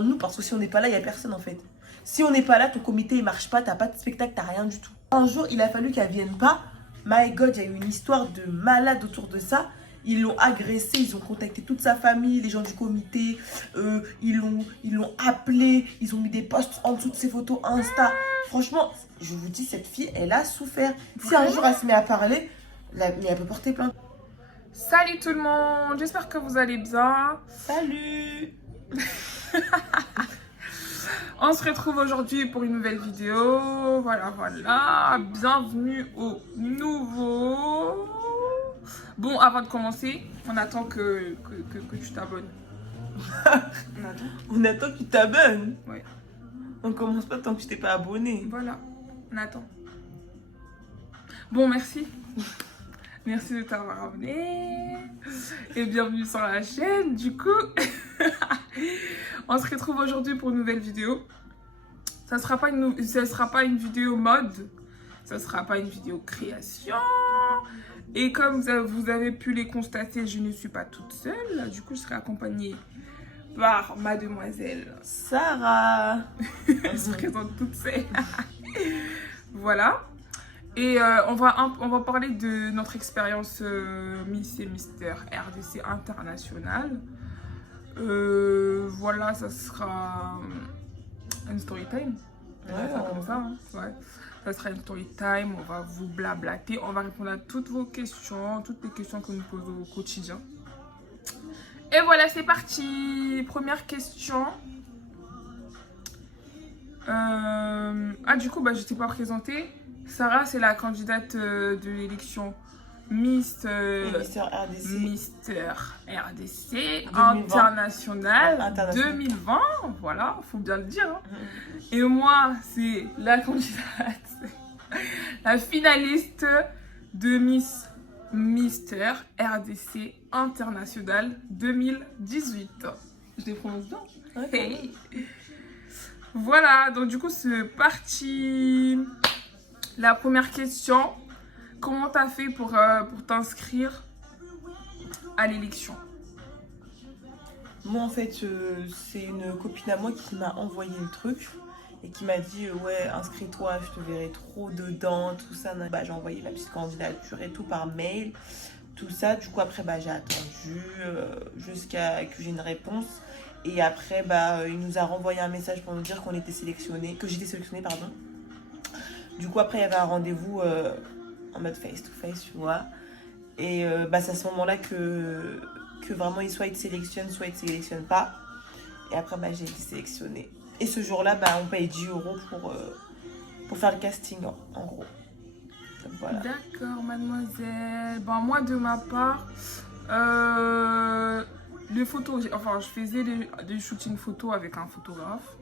de nous parce que si on n'est pas là, il n'y a personne en fait. Si on n'est pas là, ton comité il marche pas, t'as pas de spectacle, t'as rien du tout. Un jour, il a fallu qu'elle vienne pas. My God, il y a eu une histoire de malade autour de ça. Ils l'ont agressé, ils ont contacté toute sa famille, les gens du comité, ils l'ont appelé, ils ont mis des posts en dessous de ses photos Insta. Franchement, je vous dis, cette fille, elle a souffert. Si un jour elle se met à parler, mais elle peut porter plainte. Salut tout le monde, j'espère que vous allez bien. Salut. On se retrouve aujourd'hui pour une nouvelle vidéo. Voilà. Bienvenue au nouveau. Bon, avant de commencer, on attend que tu t'abonnes. On attend que tu t'abonnes. Ouais. On commence pas tant que tu t'es pas abonné. Voilà, on attend. Bon, merci. Merci de t'avoir abonné. Et bienvenue sur la chaîne. Du coup, on se retrouve aujourd'hui pour une nouvelle vidéo. Ça sera pas une vidéo mode. Ça sera pas une vidéo création. Et comme vous avez pu les constater, je ne suis pas toute seule. Du coup, je serai accompagnée par mademoiselle Sarah. Elle se présente toute seule. Voilà. Et on va parler de notre expérience Miss et Mister RDC International. Voilà, ça sera une story time. On va faire comme ça. Hein. Ouais. Ça sera une story time. On va vous blablater. On va répondre à toutes vos questions, toutes les questions que nous posons au quotidien. Et voilà, c'est parti. Première question. Du coup, je t'ai pas présentée. Sarah, c'est la candidate de l'élection Mister RDC International 2020. Voilà, faut bien le dire. Hein. Et moi, c'est la candidate, la finaliste de Mister RDC International 2018. Je les prononce bien. Okay. Hey. Voilà, donc du coup, c'est parti. La première question, comment t'as fait pour t'inscrire à l'élection? Moi, en fait, c'est une copine à moi qui m'a envoyé le truc et qui m'a dit ouais, inscris-toi, je te verrai trop dedans, tout ça. J'ai envoyé ma petite candidature et tout par mail, tout ça. Du coup, après, j'ai attendu jusqu'à que j'ai une réponse. Et après, il nous a renvoyé un message pour nous dire qu'on était sélectionné, que j'étais sélectionnée, pardon. Du coup, après, il y avait un rendez-vous en mode face-to-face, tu vois. Et c'est à ce moment-là que vraiment, soit il te sélectionne, soit il te sélectionne pas. Et après, j'ai été sélectionnée. Et ce jour-là, on paye 10 € pour faire le casting, en gros. Donc, voilà. D'accord, mademoiselle. Moi, de ma part, les photos, je faisais des shootings photos avec un photographe.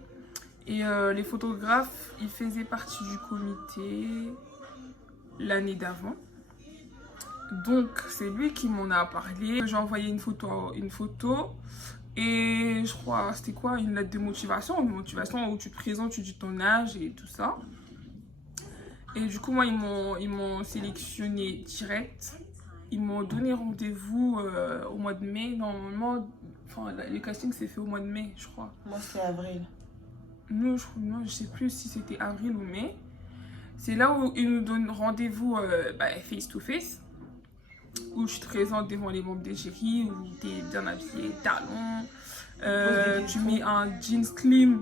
Et les photographes, ils faisaient partie du comité l'année d'avant. Donc, c'est lui qui m'en a parlé. J'ai envoyé une photo. Et je crois, c'était quoi? Une lettre de motivation. Une motivation où tu te présentes, tu dis ton âge et tout ça. Et du coup, moi, ils m'ont sélectionné direct. Ils m'ont donné rendez-vous au mois de mai. Normalement, le casting s'est fait au mois de mai, je crois. Moi, c'était avril. Non, je sais plus si c'était avril ou mai. C'est là où ils nous donnent rendez-vous face to face, où je te présente devant les membres d'égérie, où tu es bien habillé, talons, tu mets un jeans clean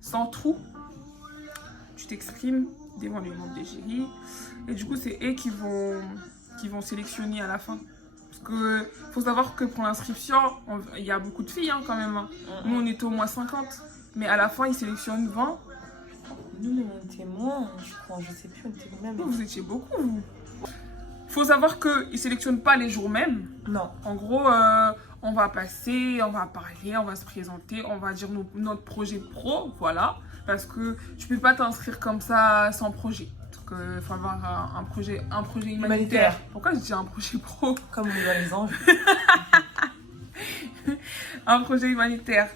sans trou, tu t'exprimes devant les membres d'égérie, et du coup c'est eux qui vont sélectionner à la fin. Parce que faut savoir que pour l'inscription, il y a beaucoup de filles quand même. Hein. Nous on était au moins 50. Mais à la fin, ils sélectionnent 20. Nous, on était moins, je crois. Je sais plus, on était combien. Vous étiez beaucoup, vous. Faut savoir qu'ils ne sélectionnent pas les jours même. Non. En gros, on va passer, on va parler, on va se présenter, on va dire notre projet pro, voilà. Parce que tu peux pas t'inscrire comme ça sans projet. Donc, il faut avoir un projet humanitaire. Pourquoi je dis un projet pro? Comme on est dans les anges. Un projet humanitaire.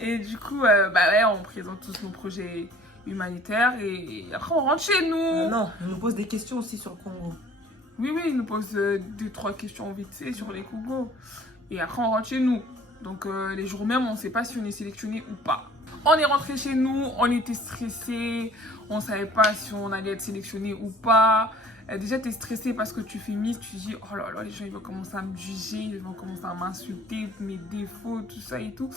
Et du coup, on présente tous nos projets humanitaires et après on rentre chez nous. Non, ils nous posent des questions aussi sur le Congo. Oui, ils nous posent 2-3 questions vite fait sur les Congo. Et après on rentre chez nous. Donc les jours même, on ne sait pas si on est sélectionné ou pas. On est rentré chez nous, on était stressé, on ne savait pas si on allait être sélectionné ou pas. Déjà, tu es stressé parce que tu fais Miss, tu te dis, oh là là, les gens ils vont commencer à me juger, ils vont commencer à m'insulter, mes défauts, tout ça et tout.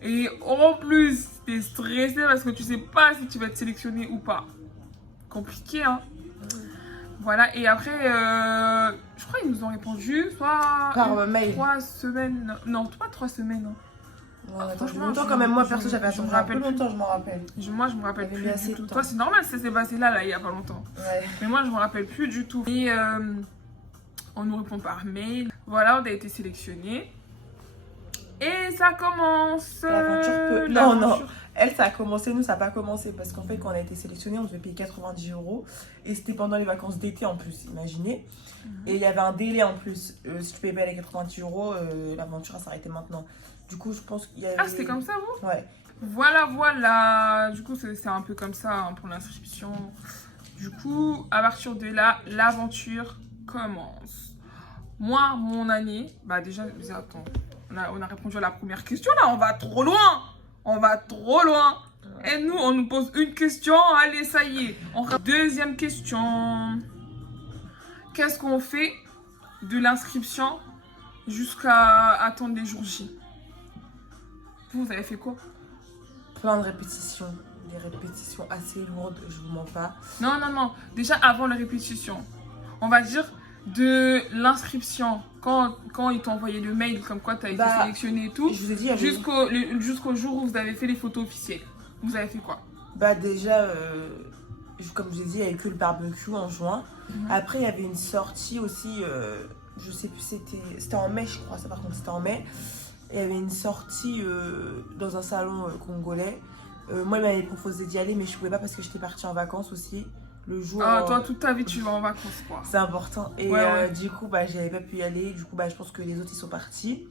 Et en plus, tu es stressé parce que tu sais pas si tu vas être sélectionné ou pas. Compliqué, hein. Voilà, et après, je crois qu'ils nous ont répondu, soit par mail. 3 semaines, non, pas 3 semaines. Hein. Ouais, franchement, longtemps quand même. Moi, perso, j'avais attendu un peu longtemps, je m'en rappelle. Moi, je me rappelle Il y plus avait du assez tout. de temps. Toi, c'est normal, ça s'est passé là, il y a pas longtemps. Ouais. Mais moi, je me rappelle plus du tout. Et on nous répond par mail. Voilà, on a été sélectionnés. Et ça commence. L'aventure peut. Non, non. Elle, ça a commencé. Nous, ça n'a pas commencé. Parce qu'en fait, quand on a été sélectionnés, on devait payer 90 €. Et c'était pendant les vacances d'été en plus, imaginez. Et il y avait un délai en plus. Si tu payais pas les 90 €, l'aventure, elle s'arrêtait maintenant. Du coup, je pense qu'il y avait. Ah, c'était comme ça, vous? Ouais. Voilà. Du coup, c'est un peu comme ça hein, pour l'inscription. Du coup, à partir de là, l'aventure commence. Moi, mon année, bah déjà, attends, on a répondu à la première question là, on va trop loin. Et nous, on nous pose une question, allez, ça y est. Deuxième question. Qu'est-ce qu'on fait de l'inscription jusqu'à attendre les jours J? Vous avez fait quoi? Plein de répétitions. Des répétitions assez lourdes, je vous mens pas. Non. Déjà avant la répétition. On va dire de l'inscription. Quand ils t'ont envoyé le mail comme quoi tu as été sélectionné et tout. Je vous ai dit, jusqu'au jour où vous avez fait les photos officielles. Vous avez fait quoi? Bah déjà, comme je vous ai dit, il n'y avait que le barbecue en juin. Après, il y avait une sortie aussi, je sais plus, c'était en mai, je crois, ça par contre, c'était en mai. Il y avait une sortie dans un salon congolais. Moi, il m'avait proposé d'y aller, mais je pouvais pas parce que j'étais partie en vacances aussi. Le jour. Ah, toi, toute ta vie, tu vas en vacances, quoi. C'est important. Et ouais. Du coup, bah, j'avais pas pu y aller. Du coup, bah, je pense que les autres, ils sont partis.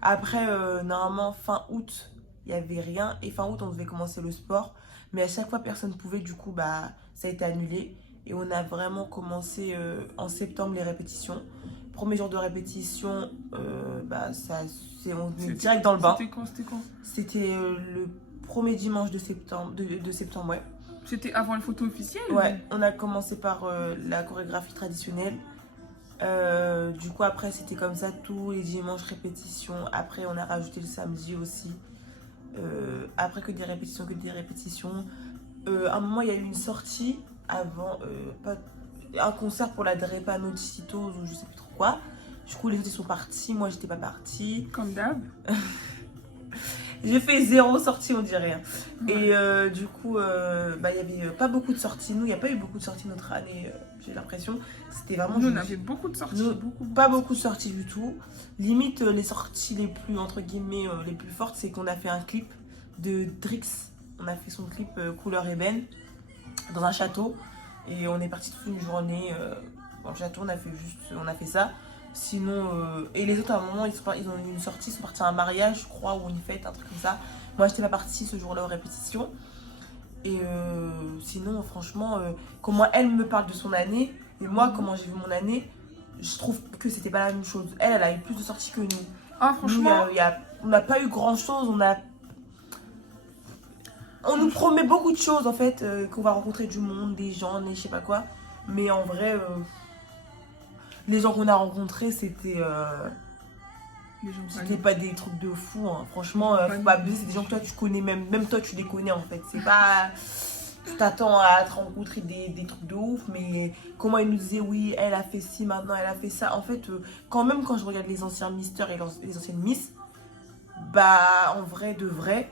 Après, normalement, fin août, il n'y avait rien. Et fin août, on devait commencer le sport. Mais à chaque fois, personne ne pouvait. Du coup, bah, ça a été annulé. Et on a vraiment commencé en septembre les répétitions. Premier jour de répétition, on est direct dans le bain. C'était quand? C'était le premier dimanche de septembre, ouais. C'était avant les photos officielles? Ouais, on a commencé par la chorégraphie traditionnelle. Du coup, après, c'était comme ça, tous les dimanches, répétition. Après, on a rajouté le samedi aussi. Après, que des répétitions. À un moment, il y a eu une sortie avant, un concert pour la drépanocytose ou je sais plus trop quoi. Du coup, les autres, ils sont partis. Moi, j'étais pas partie. Comme d'hab. J'ai fait 0 sortie, on dirait. Ouais. Et du coup, il n'y avait pas beaucoup de sorties. Nous, il n'y a pas eu beaucoup de sorties notre année, j'ai l'impression. C'était vraiment... Nous, on avait beaucoup de sorties. Pas beaucoup de sorties du tout. Limite, les sorties les plus, entre guillemets, les plus fortes, c'est qu'on a fait un clip de Drix. On a fait son clip couleur ébène dans un château. Et on est parti toute une journée dans le château. On a fait ça. Sinon, et les autres, à un moment, ils ont eu une sortie, ils sont partis à un mariage, je crois, ou une fête, un truc comme ça. Moi, j'étais pas partie ce jour-là aux répétitions. Et sinon, franchement, comment elle me parle de son année, et moi, comment j'ai vu mon année, je trouve que c'était pas la même chose. Elle a eu plus de sorties que nous. Ah, franchement. Nous, on n'a pas eu grand-chose, on nous promet beaucoup de choses, en fait, qu'on va rencontrer du monde, des gens, je sais pas quoi. Mais en vrai... les gens qu'on a rencontrés, c'était pas des trucs de fou. Hein. Franchement, faut pas abuser. C'est des gens que toi, tu connais même toi, tu les connais en fait. C'est pas. Tu t'attends à te rencontrer des trucs de ouf, mais comment ils nous disaient, oui, elle a fait ci, maintenant elle a fait ça. En fait, quand je regarde les anciens misters et les anciennes miss, bah, en vrai, de vrai,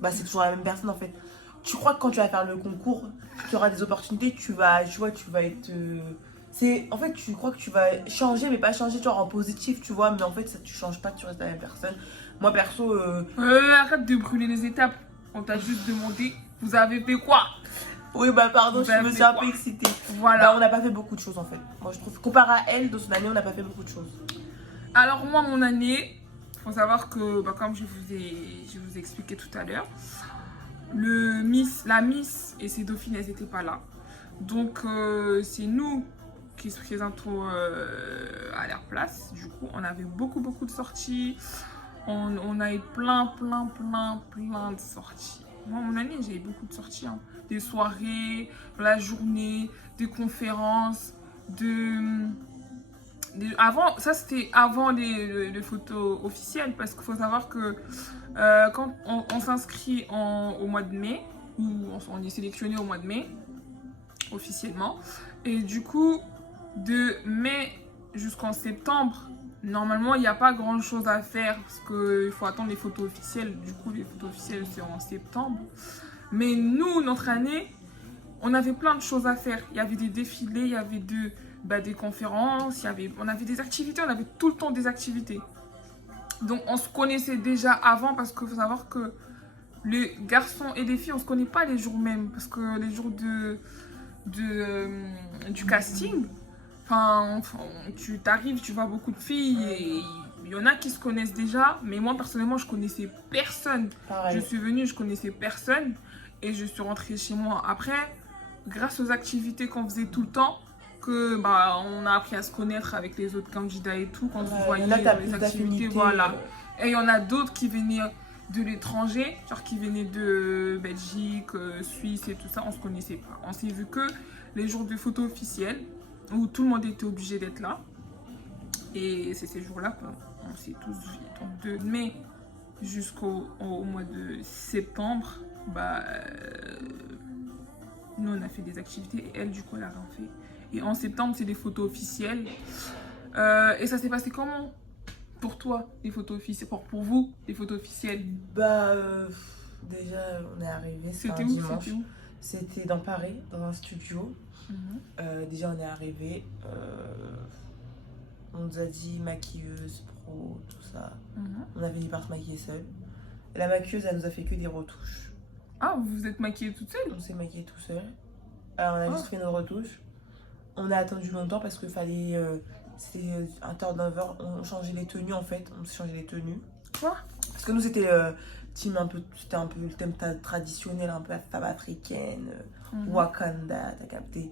bah, c'est toujours la même personne en fait. Tu crois que quand tu vas faire le concours, tu auras des opportunités, tu vas être. En fait, tu crois que tu vas changer, mais pas changer, genre en positif, tu vois. Mais en fait, ça, tu changes pas, tu restes la même personne. Moi, perso... arrête de brûler les étapes. On t'a juste demandé, vous avez fait quoi? Oui, bah pardon, je me suis un peu excitée. Voilà. Bah, on n'a pas fait beaucoup de choses, en fait. Moi, je trouve, comparé à elle, dans son année, on n'a pas fait beaucoup de choses. Alors, moi, mon année, faut savoir que, bah, comme je vous ai expliqué tout à l'heure, la Miss et ses dauphines, elles n'étaient pas là. Donc, c'est nous qui se présentons à leur place. Du coup, on avait beaucoup de sorties. On a eu plein de sorties. Moi, mon année, j'ai eu beaucoup de sorties. Hein. Des soirées, la journée, des conférences, avant, ça c'était avant les photos officielles, parce qu'il faut savoir que quand on s'inscrit au mois de mai, ou on est sélectionné au mois de mai, officiellement, et du coup, de mai jusqu'en septembre, normalement, il n'y a pas grand chose à faire parce qu'il faut attendre les photos officielles. Du coup, les photos officielles, c'est en septembre. Mais nous, notre année, on avait plein de choses à faire. Il y avait des défilés, il y avait des conférences, on avait des activités, on avait tout le temps des activités. Donc, on se connaissait déjà avant parce qu'il faut savoir que les garçons et les filles, on ne se connaît pas les jours même. Parce que les jours du casting, enfin, tu t'arrives, tu vois beaucoup de filles et il y en a qui se connaissent déjà, mais moi personnellement je connaissais personne. Pareil. Je suis venue, je connaissais personne et je suis rentrée chez moi. Après, grâce aux activités qu'on faisait tout le temps, que on a appris à se connaître avec les autres candidats et tout, quand vous voyez les activités, voilà. Et il y en a d'autres qui venaient de l'étranger, genre qui venaient de Belgique, Suisse et tout ça, on se connaissait pas. On s'est vu que les jours de photos officielles, où tout le monde était obligé d'être là. Et c'est ces jours-là qu'on s'est tous vus. Donc de mai jusqu'au mois de septembre, nous on a fait des activités et elle du coup elle a rien fait. Et en septembre c'est des photos officielles. Et ça s'est passé comment pour toi, les photos officielles, pour vous, les photos officielles? Déjà on est arrivé, c'était un où, dimanche. C'était dans Paris, dans un studio. Déjà on est arrivé, on nous a dit maquilleuse, pro, tout ça. On a fini par se maquiller seule. La maquilleuse elle nous a fait que des retouches. Ah, vous vous êtes maquillée toute seule? On s'est maquillé tout seul. Alors on a juste fait nos retouches. On a attendu longtemps parce qu'il fallait, c'était un temps d'9h, on changeait les tenues en fait, on s'est changé les tenues. Quoi? Parce que nous c'était team c'était un peu le thème traditionnel, un peu la femme africaine, Wakanda, t'as capté.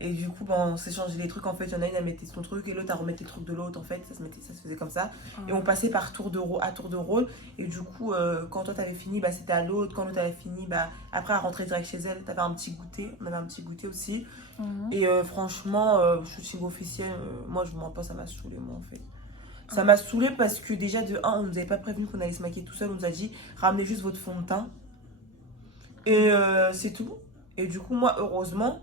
Et du coup, on s'est changé les trucs. En fait, il y en a une, elle mettait son truc et l'autre, elle remettait le truc de l'autre. En fait, ça se faisait comme ça. Et on passait par tour de rôle. Et du coup, quand toi, t'avais fini, c'était à l'autre. Quand l'autre avait fini, après, elle rentrait direct chez elle. T'avais un petit goûter. On avait un petit goûter aussi. Et franchement, shooting officiel, moi, je m'en pas, ça m'a saoulé, moi, en fait. Ça m'a saoulé parce que déjà, de 1, on nous avait pas prévenu qu'on allait se maquiller tout seul. On nous a dit, ramenez juste votre fond de teint. Et c'est tout. Et du coup, moi, heureusement,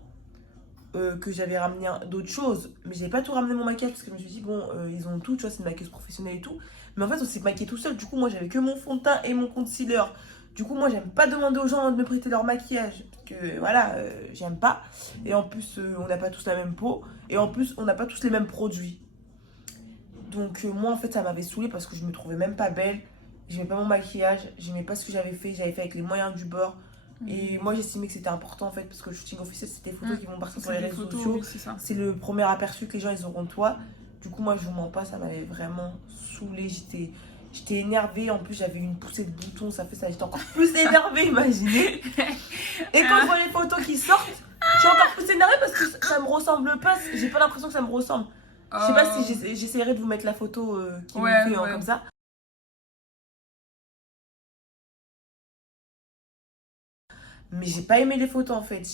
que j'avais ramené d'autres choses, mais j'avais pas tout ramené mon maquillage parce que je me suis dit bon ils ont tout, tu vois, c'est une maquilleuse professionnelle et tout, mais en fait on s'est maquillé tout seul. Du coup moi j'avais que mon fond de teint et mon concealer. Du coup moi j'aime pas demander aux gens de me prêter leur maquillage parce que voilà, j'aime pas. Et en plus on n'a pas tous la même peau et en plus on n'a pas tous les mêmes produits. Donc moi en fait ça m'avait saoulée parce que je me trouvais même pas belle, j'aimais pas mon maquillage, j'aimais pas ce que j'avais fait avec les moyens du bord. Et moi j'estimais que c'était important en fait parce que le shooting officiel c'est des photos qui vont partir sur les réseaux sociaux. Oui, c'est le premier aperçu que les gens ils auront de toi. Du coup moi je vous mens pas, ça m'avait vraiment saoulée. J'étais énervée, en plus j'avais une poussée de boutons, ça fait ça, j'étais encore plus énervée, imaginez. Et quand je vois les photos qui sortent, je suis encore plus énervée parce que ça me ressemble pas, j'ai pas l'impression que ça me ressemble. Je sais pas si j'essaierai de vous mettre la photo qui me fait comme ça. Mais j'ai pas aimé les photos en fait.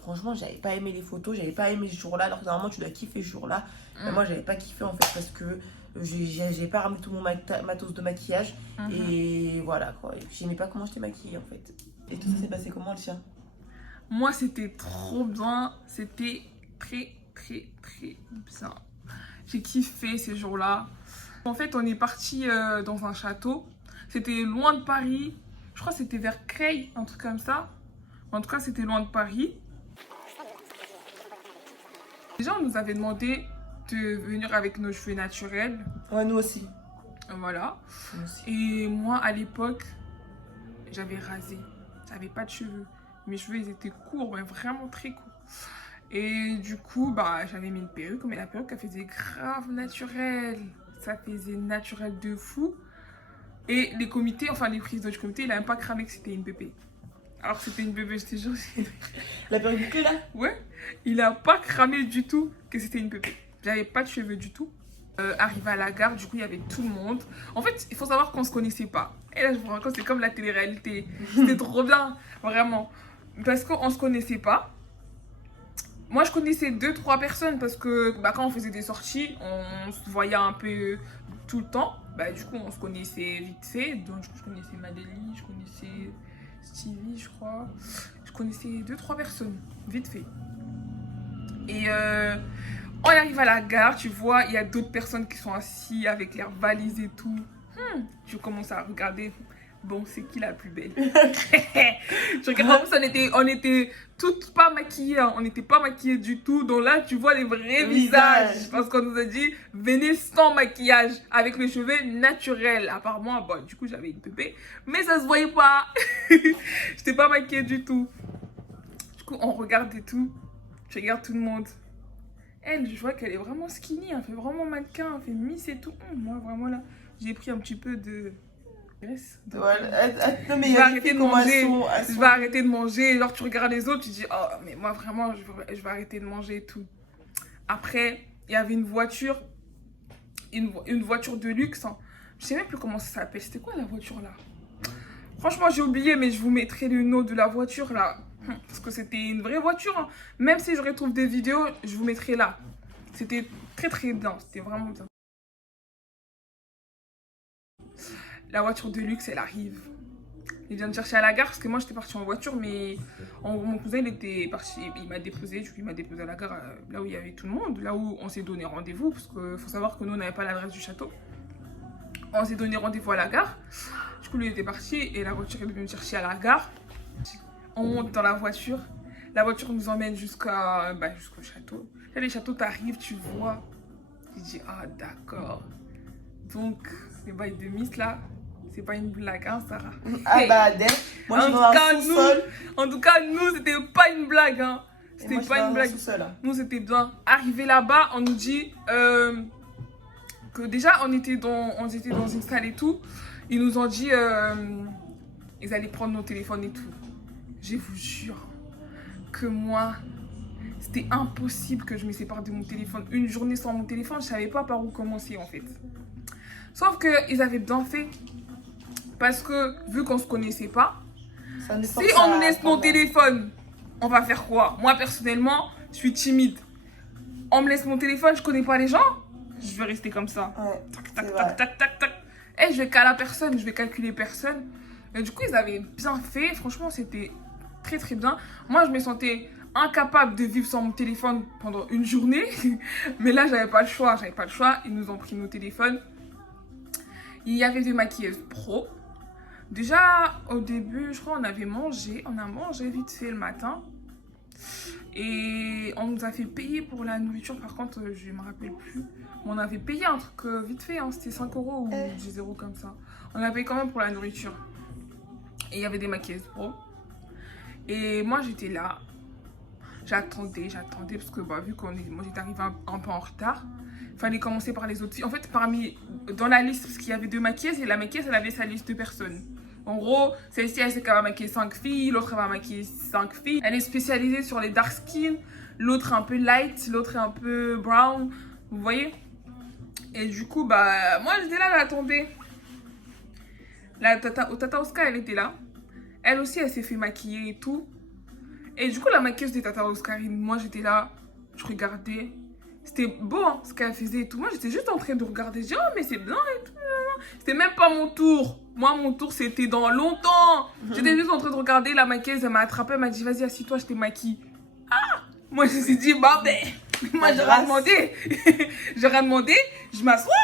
Franchement, j'avais pas aimé les photos, j'avais pas aimé ce jour-là. Alors que normalement, tu dois kiffer ce jour-là. Mais moi, j'avais pas kiffé en fait parce que j'ai pas ramené tout mon matos de maquillage. Et voilà quoi. J'aimais pas comment j'étais maquillée en fait. Et tout ça s'est passé comment le tien? Moi, c'était trop bien. C'était très bien. J'ai kiffé ces jours-là. En fait, on est parti dans un château. C'était loin de Paris. Je crois que c'était vers Creil, un truc comme ça. En tout cas, c'était loin de Paris. Déjà, on nous avait demandé de venir avec nos cheveux naturels. Ouais, nous aussi. Voilà. Nous aussi. Et moi, à l'époque, j'avais rasé. J'avais pas de cheveux. Mes cheveux, ils étaient courts, mais vraiment très courts. Et du coup, j'avais mis une perruque, mais la perruque, elle faisait grave naturel. Ça faisait naturel de fou. Et les comités, enfin les présidents du comité, il a même pas cramé que c'était une bébé. Alors que c'était une bébé, je te jure. La perruque bouclée là? Ouais, il a pas cramé du tout que c'était une bébé. J'avais pas de cheveux du tout. Arrivé à la gare, du coup, il y avait tout le monde. En fait, il faut savoir qu'on se connaissait pas. Et là, je vous raconte, c'est comme la télé-réalité. C'était trop bien, vraiment. Parce qu'on se connaissait pas. Moi, je connaissais 2-3 personnes parce que quand on faisait des sorties, on se voyait un peu tout le temps. Du coup, on se connaissait vite fait. Donc, du coup, je connaissais Madélie, je connaissais Stevie, je crois. Je connaissais 2-3 personnes, vite fait. Et on arrive à la gare, tu vois, il y a d'autres personnes qui sont assises avec leurs valises et tout. Je commence à regarder. Bon, c'est qui la plus belle? Je regarde, en plus, on était toutes pas maquillées, hein. On n'était pas maquillées du tout. Donc là, tu vois les vrais visages. Parce qu'on nous a dit, venez sans maquillage, avec les cheveux naturels. À part moi, bon, du coup, j'avais une pépé. Mais ça se voyait pas. J'étais pas maquillée du tout. Du coup, on regarde et tout. Je regarde tout le monde. Elle, je vois qu'elle est vraiment skinny. Elle fait vraiment mannequin. Elle fait miss et tout. Moi, vraiment, là, j'ai pris un petit peu de... Donc, non, mais je vais arrêter de manger. Je vais arrêter de manger. Genre, tu regardes les autres, tu dis, oh, mais moi, vraiment, je vais arrêter de manger et tout. Après, il y avait une voiture. Une voiture de luxe. Hein. Je sais même plus comment ça s'appelle. C'était quoi la voiture là? Franchement, j'ai oublié, mais je vous mettrai le nom de la voiture là. Parce que c'était une vraie voiture. Hein. Même si je retrouve des vidéos, je vous mettrai là. C'était très très bien. C'était vraiment bien. La voiture de luxe, elle arrive. Il vient me chercher à la gare parce que moi j'étais partie en voiture, mais mon cousin il était parti, il m'a déposé, du coup il m'a déposé à la gare là où il y avait tout le monde, là où on s'est donné rendez-vous, parce qu'il faut savoir que nous on n'avait pas l'adresse du château. On s'est donné rendez-vous à la gare, du coup lui il était parti et la voiture est venue me chercher à la gare. On monte dans la voiture nous emmène jusqu'au château. Là les châteaux t'arrivent, tu vois, tu dis ah d'accord, donc les bails de Miss là. C'est pas une blague, hein, Sarah? Ah bah, moi je vais dans un sous-sol. En tout cas, nous, c'était pas une blague, hein. C'était pas une blague. Nous, c'était bien. Arrivé là-bas, on nous dit que déjà, on était dans une salle et tout. Ils nous ont dit ils allaient prendre nos téléphones et tout. Je vous jure que moi, c'était impossible que je me sépare de mon téléphone. Une journée sans mon téléphone, je savais pas par où commencer, en fait. Sauf qu'ils avaient bien fait. Parce que, vu qu'on se connaissait pas, si on me laisse mon téléphone, on va faire quoi? Moi, personnellement, je suis timide. On me laisse mon téléphone, je connais pas les gens, je vais rester comme ça. Ouais, tac. Et je vais caler personne, je vais calculer personne. Et du coup, ils avaient bien fait. Franchement, c'était très très bien. Moi, je me sentais incapable de vivre sans mon téléphone pendant une journée. Mais là, j'avais pas le choix. Ils nous ont pris nos téléphones. Il y avait des maquilleuses pro. Déjà, au début, je crois on a mangé vite fait le matin. Et on nous a fait payer pour la nourriture. Par contre, je ne me rappelle plus. Mais on avait payé un truc vite fait, hein. C'était 5 € ou 10 € comme ça. On a payé quand même pour la nourriture. Et il y avait des maquilleuses pro. Et moi, j'étais là. J'attendais parce que moi j'étais arrivée un peu en retard. Il fallait commencer par les autres filles. En fait, dans la liste, parce qu'il y avait 2 maquilleuses, et la maquilleuse, elle avait sa liste de personnes. En gros, celle-ci, elle sait qu'elle va maquiller 5 filles, l'autre, elle va maquiller 5 filles. Elle est spécialisée sur les dark skin, l'autre un peu light, l'autre un peu brown, vous voyez? Et du coup, moi, j'étais là, j'attendais. Tata Oscar, elle était là. Elle aussi, elle s'est fait maquiller et tout. Et du coup, la maquilleuse de Tata Oscarine, moi, j'étais là, je regardais. C'était beau, hein, ce qu'elle faisait et tout. Moi, j'étais juste en train de regarder. Je dis, oh, mais c'est bien et tout. C'était même pas mon tour. Moi, mon tour, c'était dans longtemps. J'étais juste en train de regarder. La maquilleuse, elle m'a attrapée. Elle m'a dit, vas-y, assis-toi, je te maquille. Ah! Moi, je me suis dit, moi, j'ai rien demandé. J'ai rien demandé. Je m'assois.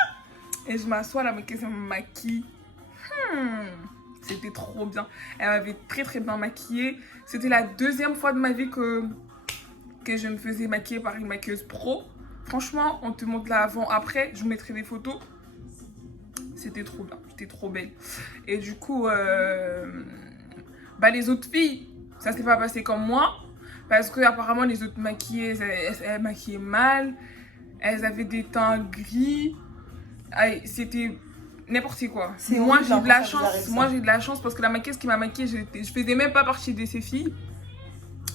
Et je m'assois. La maquilleuse, elle me maquille. C'était trop bien. Elle m'avait très, très bien maquillée. C'était la 2e fois de ma vie que je me faisais maquiller par une maquilleuse pro. Franchement, on te montre l'avant-après. Je vous mettrai des photos. C'était trop bien. J'étais trop belle. Et du coup, les autres filles, ça s'est pas passé comme moi. Parce que apparemment les autres maquilleuses, elles maquillaient mal. Elles avaient des teints gris. C'était n'importe quoi. Moi, j'ai de la chance. Moi, j'ai de la chance parce que la maquilleuse qui m'a maquillée, je faisais même pas partie de ces filles.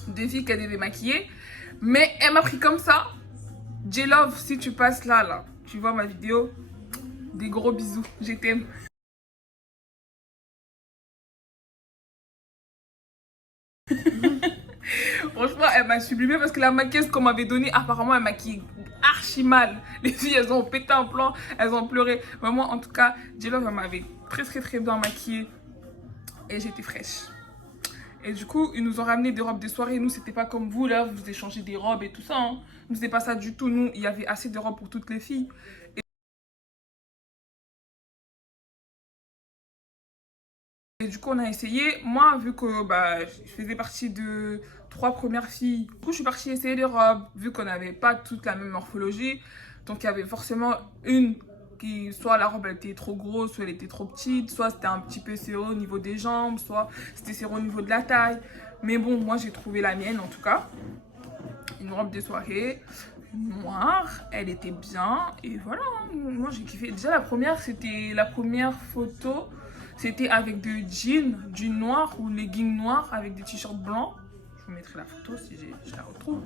Des filles qu'elle devait maquiller. Mais elle m'a pris comme ça. J-Love, si tu passes là, tu vois ma vidéo, des gros bisous, je t'aime. Franchement, elle m'a sublimée parce que la maquilleuse qu'on m'avait donnée, apparemment, elle maquille archi mal. Les filles, elles ont pété un plan, elles ont pleuré. Vraiment, en tout cas, J-Love, elle m'avait très bien maquillée. Et j'étais fraîche. Et du coup, ils nous ont ramené des robes de soirée. Nous, c'était pas comme vous, là, vous échangez des robes et tout ça. Hein. Nous, c'était pas ça du tout. Nous, il y avait assez de robes pour toutes les filles. Et du coup, on a essayé. Moi, vu que bah, je faisais partie de 3 premières filles, du coup, je suis partie essayer les robes, vu qu'on n'avait pas toute la même morphologie. Donc, il y avait forcément une qui, soit la robe elle était trop grosse, soit elle était trop petite, soit c'était un petit peu serré au niveau des jambes, soit c'était serré au niveau de la taille. Mais bon, moi, j'ai trouvé la mienne en tout cas. Une robe de soirée noire, elle était bien. Et voilà, moi, j'ai kiffé. Déjà, c'était la première photo. C'était avec des jeans, du noir ou leggings noirs avec des t-shirts blancs. Je vous mettrai la photo si je la retrouve.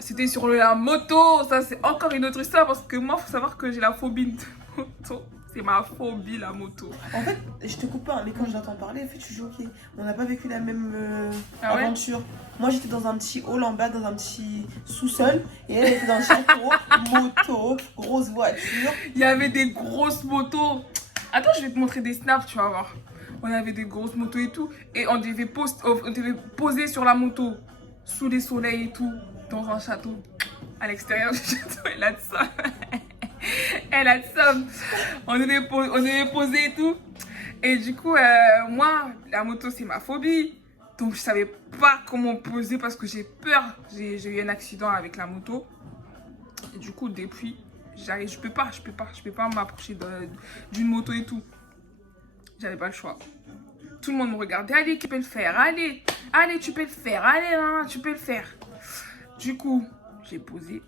C'était sur la moto. Ça, c'est encore une autre histoire parce que moi, il faut savoir que j'ai la phobie de moto. C'est ma phobie, la moto. En fait, je te coupe pas, mais quand je l'entends parler, en fait, je suis choquée. On n'a pas vécu la même Ah ouais? aventure. Moi, j'étais dans un petit hall en bas, dans un petit sous-sol. Et elle était dans le château, moto, grosse voiture. Il y avait des grosses motos. Attends, je vais te montrer des snaps, tu vas voir. On avait des grosses motos et tout. Et on devait poser sur la moto, sous les soleils et tout, dans un château. À l'extérieur du château, elle a de ça. Elle a de ça. On devait poser et tout. Et du coup, moi, la moto, c'est ma phobie. Donc, je savais pas comment poser parce que j'ai peur. J'ai eu un accident avec la moto. Et du coup, depuis, je peux pas m'approcher d'une moto et tout. J'avais pas le choix. Tout le monde me regardait. Allez, tu peux le faire. Allez, tu peux le faire. Allez, hein, tu peux le faire. Du coup, j'ai posé.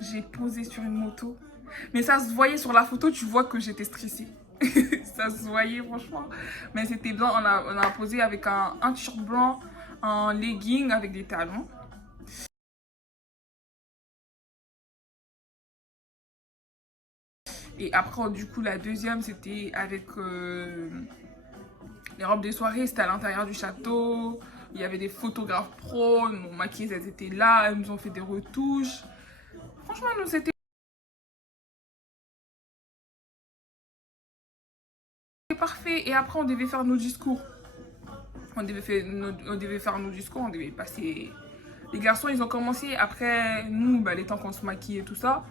J'ai posé sur une moto. Mais ça se voyait sur la photo, tu vois que j'étais stressée. Ça se voyait, franchement. Mais c'était bien. On a posé avec un t-shirt blanc, un legging avec des talons. Et après, du coup, la deuxième, c'était avec les robes de soirée. C'était à l'intérieur du château. Il y avait des photographes pros. Nos maquilleuses, elles étaient là. Elles nous ont fait des retouches. Franchement, nous, c'était parfait. Et après, on devait faire nos discours. On devait faire nos discours. On devait passer... Les garçons, ils ont commencé. Après, nous, bah, les temps qu'on se maquille et tout ça,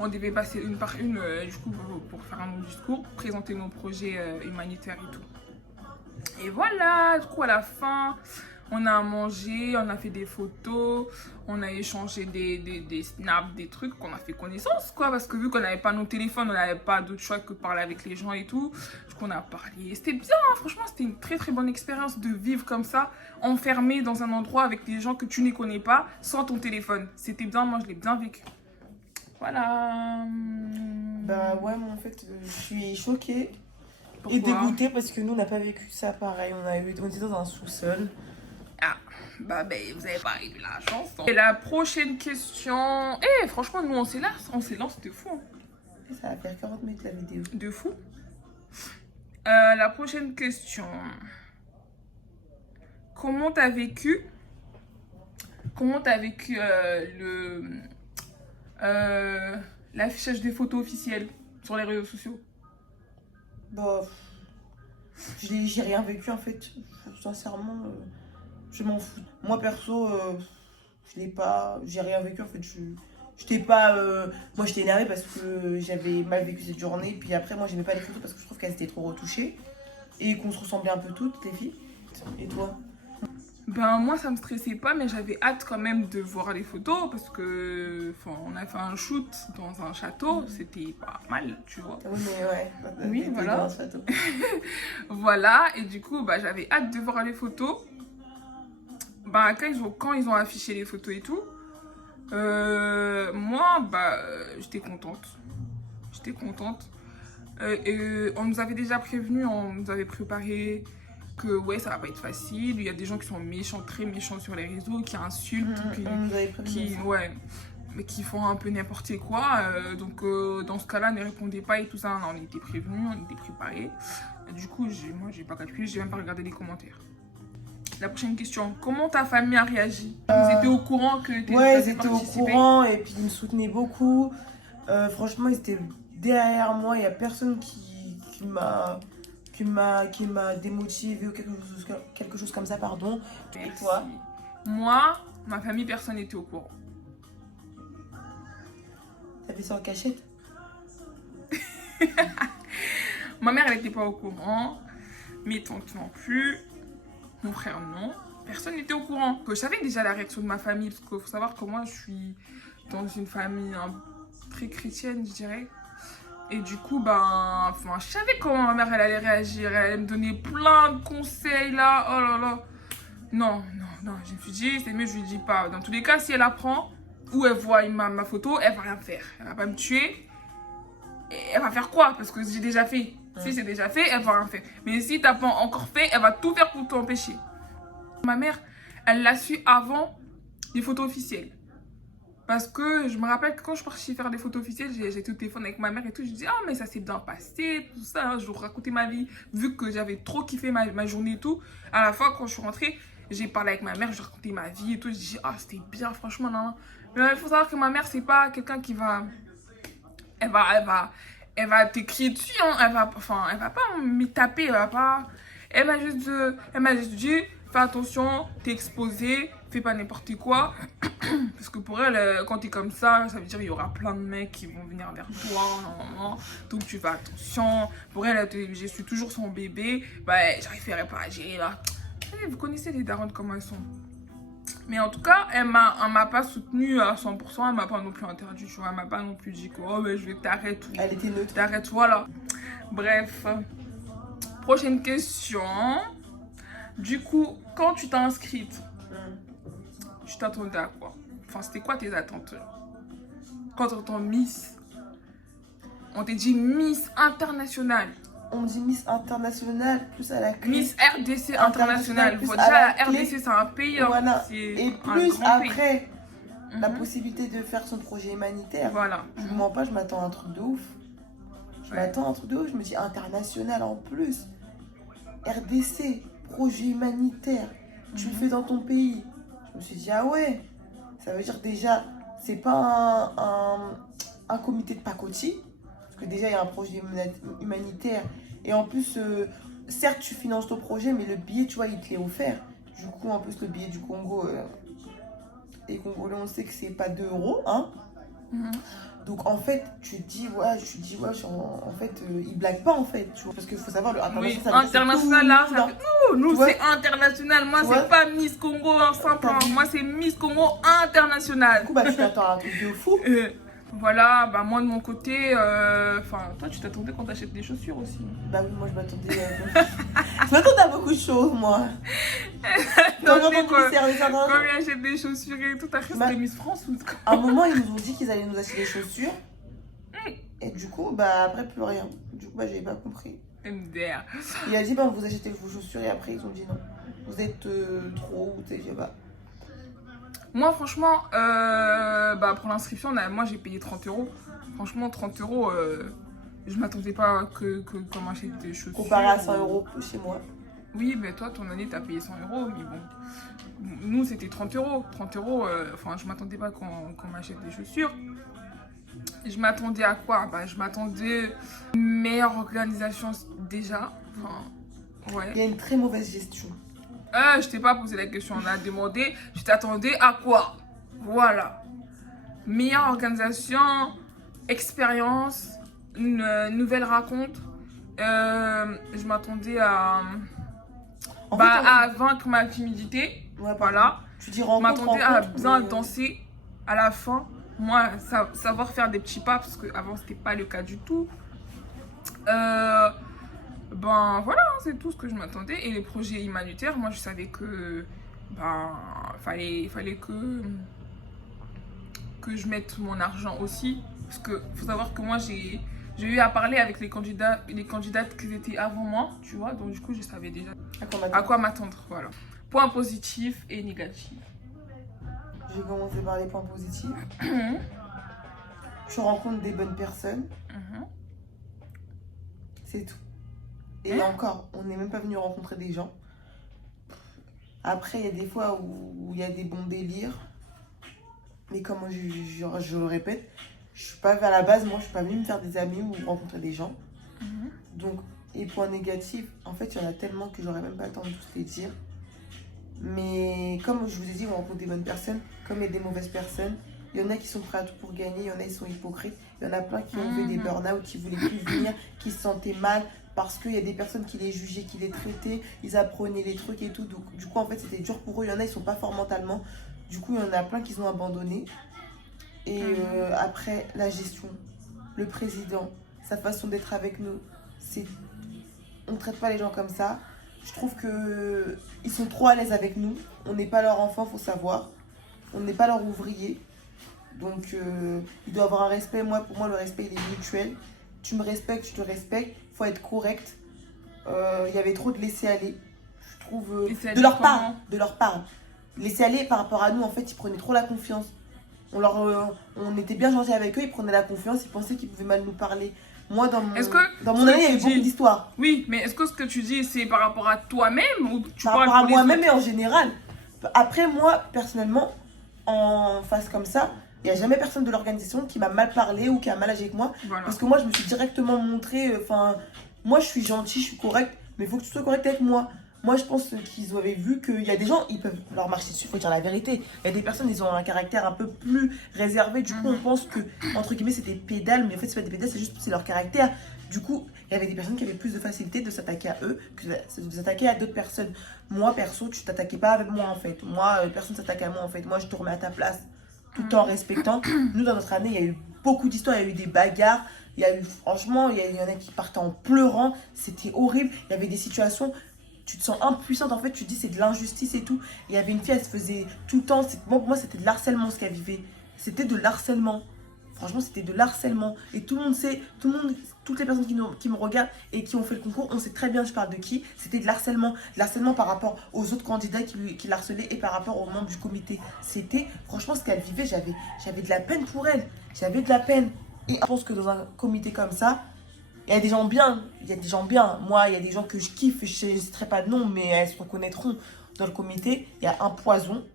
on devait passer une par une, du coup, pour faire nos discours, présenter nos projets humanitaires et tout. Et voilà, du coup, à la fin, on a mangé, on a fait des photos, on a échangé des snaps, des trucs, qu'on a fait connaissance, quoi. Parce que vu qu'on n'avait pas nos téléphones, on n'avait pas d'autre choix que de parler avec les gens et tout. Du coup, on a parlé. C'était bien, hein, franchement, c'était une très bonne expérience de vivre comme ça, enfermé dans un endroit avec des gens que tu ne connais pas, sans ton téléphone. C'était bien, moi, je l'ai bien vécu. Voilà. Bah ouais, moi en fait, je suis choquée. Pourquoi? Et dégoûtée parce que nous, on n'a pas vécu ça pareil. On était dans un sous-sol. Ah, bah vous avez pas eu de la chance. Hein. Et la prochaine question... franchement, nous, on s'est lancé de fou. Hein. Ça va faire 40 minutes la vidéo. De fou. La prochaine question. Comment t'as vécu l'affichage des photos officielles sur les réseaux sociaux? Bah, j'ai rien vécu en fait. Sincèrement, je m'en fous. Moi perso, j'ai rien vécu en fait. J'étais pas, moi j'étais énervée parce que j'avais mal vécu cette journée. Puis après, moi j'aimais pas les photos parce que je trouve qu'elles étaient trop retouchées et qu'on se ressemblait un peu toutes les filles. Et toi? Ben moi ça me stressait pas, mais j'avais hâte quand même de voir les photos parce que on a fait un shoot dans un château, c'était pas mal, tu vois. Oui, mais ouais. Oui, voilà. Voilà, et du coup bah, j'avais hâte de voir les photos. Bah, quand ils ont affiché les photos et tout, moi bah j'étais contente. Et on nous avait déjà prévenu, on nous avait préparé que ouais ça va pas être facile, il y a des gens qui sont méchants, très méchants sur les réseaux, qui insultent, on nous avait prévenu. ouais. qui font un peu n'importe quoi. Donc dans ce cas-là, ne répondez pas et tout ça. On était prévenus, on était préparés. Du coup, moi, j'ai pas calculé, j'ai même pas regardé les commentaires. La prochaine question. Comment ta famille a réagi? Ils étaient au courant que tu Ouais, ils étaient au courant et puis ils me soutenaient beaucoup. Franchement, ils étaient derrière moi. Il n'y a personne qui m'a démotivée ou quelque chose comme ça, pardon. Merci. Et toi? Moi, ma famille, personne n'était au courant. T'as fait ça en cachette? Ma mère, elle n'était pas au courant. Mes tantes non plus. Mon frère, non. Personne n'était au courant. Que je savais déjà la réaction de ma famille. Parce qu'il faut savoir que moi, je suis dans une famille très chrétienne, je dirais. Et du coup, je savais comment ma mère, elle allait réagir. Elle allait me donner plein de conseils, là. Oh là là. Non. Je me suis dit, c'est mieux, je lui dis pas. Dans tous les cas, si elle apprend ou elle voit ma photo, elle va rien faire. Elle va pas me tuer. Et elle va faire quoi? Parce que j'ai déjà fait. Si c'est déjà fait, elle va rien faire. Mais si t'as pas encore fait, elle va tout faire pour t'empêcher. Ma mère, elle l'a su avant les photos officielles. Parce que je me rappelle que quand je suis partie faire des photos officielles, j'étais au téléphone avec ma mère et tout. Je disais, ah, mais ça s'est bien passé, tout ça. Je lui racontais ma vie, vu que j'avais trop kiffé ma journée et tout. À la fin, quand je suis rentrée, j'ai parlé avec ma mère, je lui racontais ma vie et tout. Je disais, ah, c'était bien, franchement, non. Mais il faut savoir que ma mère, c'est pas quelqu'un qui va. Elle va te crier dessus, hein. Elle va pas me taper, elle m'a juste dit, fais attention, t'es exposé, fais pas n'importe quoi. Parce que pour elle, quand t'es comme ça veut dire qu'il y aura plein de mecs qui vont venir vers toi, non. Donc tu fais attention. Pour elle, je suis toujours son bébé, j'arriverai pas à gérer là. Vous connaissez les daronnes comment elles sont. Mais en tout cas, elle m'a pas soutenue à 100%, elle m'a pas non plus interdit, tu vois, elle m'a pas non plus dit que oh, je vais t'arrêter. Elle était neutre. T'arrêtes, voilà. Bref. Prochaine question. Du coup, quand tu t'es inscrite, tu t'attendais à quoi? Enfin, c'était quoi tes attentes? Quand on entend Miss, on t'a dit Miss internationale. On dit Miss internationale plus à la clé. Miss RDC internationale. Déjà, la RDC, c'est un pays. Voilà. Et plus après, pays. la possibilité de faire son projet humanitaire. Voilà. Je ne mens pas, je m'attends à un truc de ouf. Je me dis international en plus. RDC, projet humanitaire. Tu le fais dans ton pays. Je me suis dit, ah ouais. Ça veut dire déjà, c'est pas un comité de pacotille. Parce que déjà, il y a un projet humanitaire. Et en plus, certes, tu finances ton projet, mais le billet, tu vois, il te l'est offert. Du coup, en plus, le billet du Congo, les Congolais, on sait que c'est pas 2 €, hein. Donc, en fait, en fait, ils blaguent pas, en fait. Tu vois, parce qu'il faut savoir, le international, là, ça fait... nous, c'est international. Moi, c'est pas Miss Congo en simple. Moi, c'est Miss Congo international. Du coup, tu t'attends à un truc de fou. Voilà, moi de mon côté, toi tu t'attendais quand t'achètes des chaussures aussi. Bah oui, moi je m'attendais je m'attendais à beaucoup de choses, moi. Quand j'achète des chaussures et tout, t'as cru que c'était Miss France ou quoi? À un moment, ils nous ont dit qu'ils allaient nous acheter des chaussures. Et du coup, après plus rien. Du coup, j'avais pas compris. MDR. Il a dit, vous achetez vos chaussures et après ils ont dit non. Vous êtes trop, tu sais, je sais pas. Moi, franchement, pour l'inscription, moi j'ai payé 30 €. Franchement, 30 €, je m'attendais pas qu'on m'achète des chaussures. Comparé à 100 € chez moi. Oui, mais toi, ton année, t'as payé 100 €. Mais bon, nous, c'était 30 €. 30 €, je m'attendais pas qu'on m'achète des chaussures. Et je m'attendais à quoi? Je m'attendais à une meilleure organisation déjà. Ouais. Il y a une très mauvaise gestion. Je t'ai pas posé la question, on a demandé, je t'attendais à quoi? Voilà. Meilleure organisation, expérience, une nouvelle rencontre. Je m'attendais à vaincre ma timidité. Ouais, voilà. Tu dis je m'attendais à bien danser à la fin. Moi, savoir faire des petits pas, parce qu'avant, c'était pas le cas du tout. Voilà, c'est tout ce que je m'attendais. Et les projets humanitaires, moi je savais que fallait que je mette mon argent aussi. Parce que faut savoir que moi j'ai eu à parler avec les candidates qui étaient avant moi, tu vois. Donc du coup je savais déjà à quoi m'attendre. Voilà. Point positif et négatif. Je vais commencer par les points positifs. Tu rencontres des bonnes personnes. C'est tout. Et là encore, on n'est même pas venu rencontrer des gens. Après, il y a des fois où il y a des bons délires. Mais comme je le répète, je suis pas à la base, moi je suis pas venue me faire des amis ou rencontrer des gens. Donc, et points négatifs, en fait, il y en a tellement que j'aurais même pas le temps de tous les dire. Mais comme je vous ai dit, on rencontre des bonnes personnes, comme il y a des mauvaises personnes. Il y en a qui sont prêts à tout pour gagner, il y en a qui sont hypocrites. Il y en a plein qui ont fait des burn-out, qui voulaient plus venir, qui se sentaient mal parce qu'il y a des personnes qui les jugeaient, qui les traitaient, ils apprenaient les trucs et tout. Donc, du coup, en fait, c'était dur pour eux. Il y en a, ils sont pas forts mentalement. Du coup, il y en a plein qui ont abandonné. Et après, la gestion, le président, sa façon d'être avec nous, on ne traite pas les gens comme ça. Je trouve qu'ils sont trop à l'aise avec nous. On n'est pas leur enfant, il faut savoir. On n'est pas leur ouvrier. Donc, il doit avoir un respect. Pour moi, le respect, il est mutuel. Tu me respectes, je te respecte. Il faut être correct. Il y avait trop de laisser-aller. Je trouve... de leur part. Laisser-aller par rapport à nous, en fait, ils prenaient trop la confiance. On était bien gentils avec eux, ils prenaient la confiance, ils pensaient qu'ils pouvaient mal nous parler. Moi, dans mon année, il y avait beaucoup d'histoires. Oui, mais est-ce que ce que tu dis, c'est par rapport à toi-même ou tu par parles rapport à moi-même autres? et en général. Après, moi, personnellement, en face comme ça, il n'y a jamais personne de l'organisation qui m'a mal parlé ou qui a mal agi avec moi. Voilà. Parce que moi, je me suis directement montré. Moi, je suis gentille, je suis correcte, mais il faut que tu sois correcte avec moi. Moi, je pense qu'ils avaient vu qu'il y a des gens, ils peuvent leur marcher dessus, il faut dire la vérité. Il y a des personnes, ils ont un caractère un peu plus réservé. Du coup, on pense que, entre guillemets, c'est des pédales, mais en fait, c'est pas des pédales, c'est leur caractère. Du coup, il y avait des personnes qui avaient plus de facilité de s'attaquer à eux que de s'attaquer à d'autres personnes. Moi, perso, tu t'attaquais pas avec moi, en fait. Moi, personne s'attaque à moi, en fait. Moi, je te remets à ta place, tout en respectant. Nous, dans notre année, il y a eu beaucoup d'histoires, il y a eu des bagarres. Il y a eu, franchement, il y en a qui partaient en pleurant. C'était horrible. Il y avait des situations... Tu te sens impuissante, en fait, tu te dis c'est de l'injustice et tout. Il y avait une fille, elle se faisait tout le temps, pour moi c'était de l'harcèlement ce qu'elle vivait. C'était de l'harcèlement. Franchement, c'était de l'harcèlement. Et tout le monde sait, toutes les personnes qui me regardent et qui ont fait le concours, on sait très bien je parle de qui. C'était de l'harcèlement. De l'harcèlement par rapport aux autres candidats qui l'harcelaient et par rapport aux membres du comité. C'était, franchement, ce qu'elle vivait, j'avais de la peine pour elle. J'avais de la peine. Et je pense que dans un comité comme ça, il y a des gens bien, Moi, il y a des gens que je kiffe, je ne citerai pas de nom, mais elles se reconnaîtront dans le comité. Il y a un poison.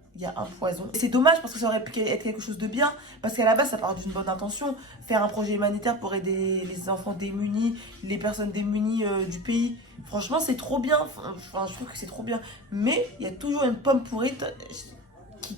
Et c'est dommage parce que ça aurait pu être quelque chose de bien. Parce qu'à la base, ça part d'une bonne intention. Faire un projet humanitaire pour aider les enfants démunis, les personnes démunies du pays. Franchement, c'est trop bien. Enfin, je trouve que c'est trop bien. Mais il y a toujours une pomme pourrite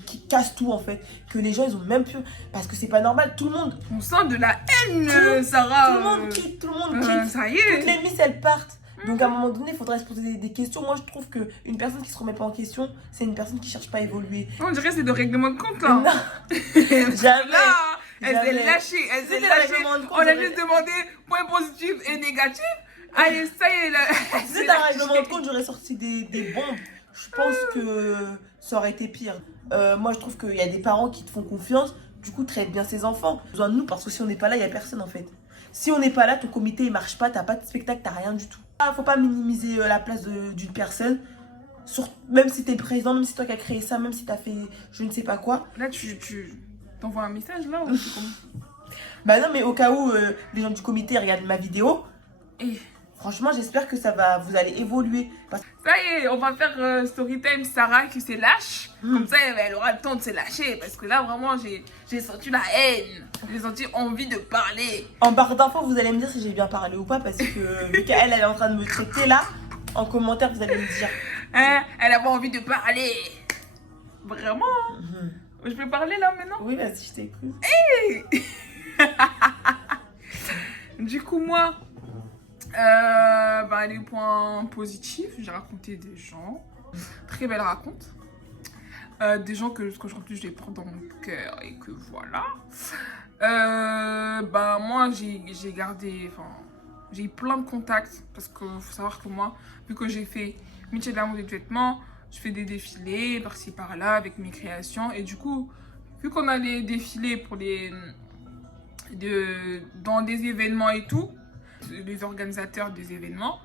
qui casse tout en fait, que les gens ils ont même plus, parce que c'est pas normal, tout le monde, on sent de la haine, Sarah. Tout le monde quitte, ça y est, toutes les miss elles partent. Donc à un moment donné il faudrait se poser des questions. Moi je trouve que une personne qui se remet pas en question, c'est une personne qui cherche pas à évoluer. On dirait que c'est de règlement de compte là. Non. Jamais. Là, elle s'est lâchée, on a juste demandé points positifs et négatifs. Allez, ça y est là. Si c'était un règlement de compte, j'aurais sorti des bombes. Je pense que ça aurait été pire. Moi, je trouve qu'il y a des parents qui te font confiance. Du coup, traite bien ses enfants. Besoin de nous parce que si on n'est pas là, il n'y a personne en fait. Si on n'est pas là, ton comité il marche pas, t'as pas de spectacle, t'as rien du tout. Faut pas minimiser la place d'une personne. Même si t'es le président, même si c'est toi qui as créé ça, même si t'as fait je ne sais pas quoi. Là, tu t'envoies un message là ou c'est comment? Bah non, mais au cas où les gens du comité regardent ma vidéo. Et... franchement, j'espère que vous allez évoluer. Ça y est, on va faire story time Sarah qui se lâche. Comme ça, elle aura le temps de se lâcher. Parce que là, vraiment, j'ai senti la haine. J'ai senti envie de parler. En barre d'infos, vous allez me dire si j'ai bien parlé ou pas. Parce que vu qu'elle est en train de me traiter là, en commentaire, vous allez me dire. Hein, elle a pas envie de parler. Vraiment. Je peux parler là maintenant? Oui, vas-y, je t'écoute. Hey. Du coup, moi... les points positifs, j'ai raconté des gens, très belle raconte, des gens que qu'aujourd'hui je les prends dans mon cœur et que voilà. Moi j'ai gardé, j'ai eu plein de contacts parce qu'il faut savoir que moi, vu que j'ai fait métier de la mode et de vêtements, je fais des défilés par-ci par-là avec mes créations et du coup, vu qu'on allait défiler pour dans des événements et tout, les organisateurs des événements,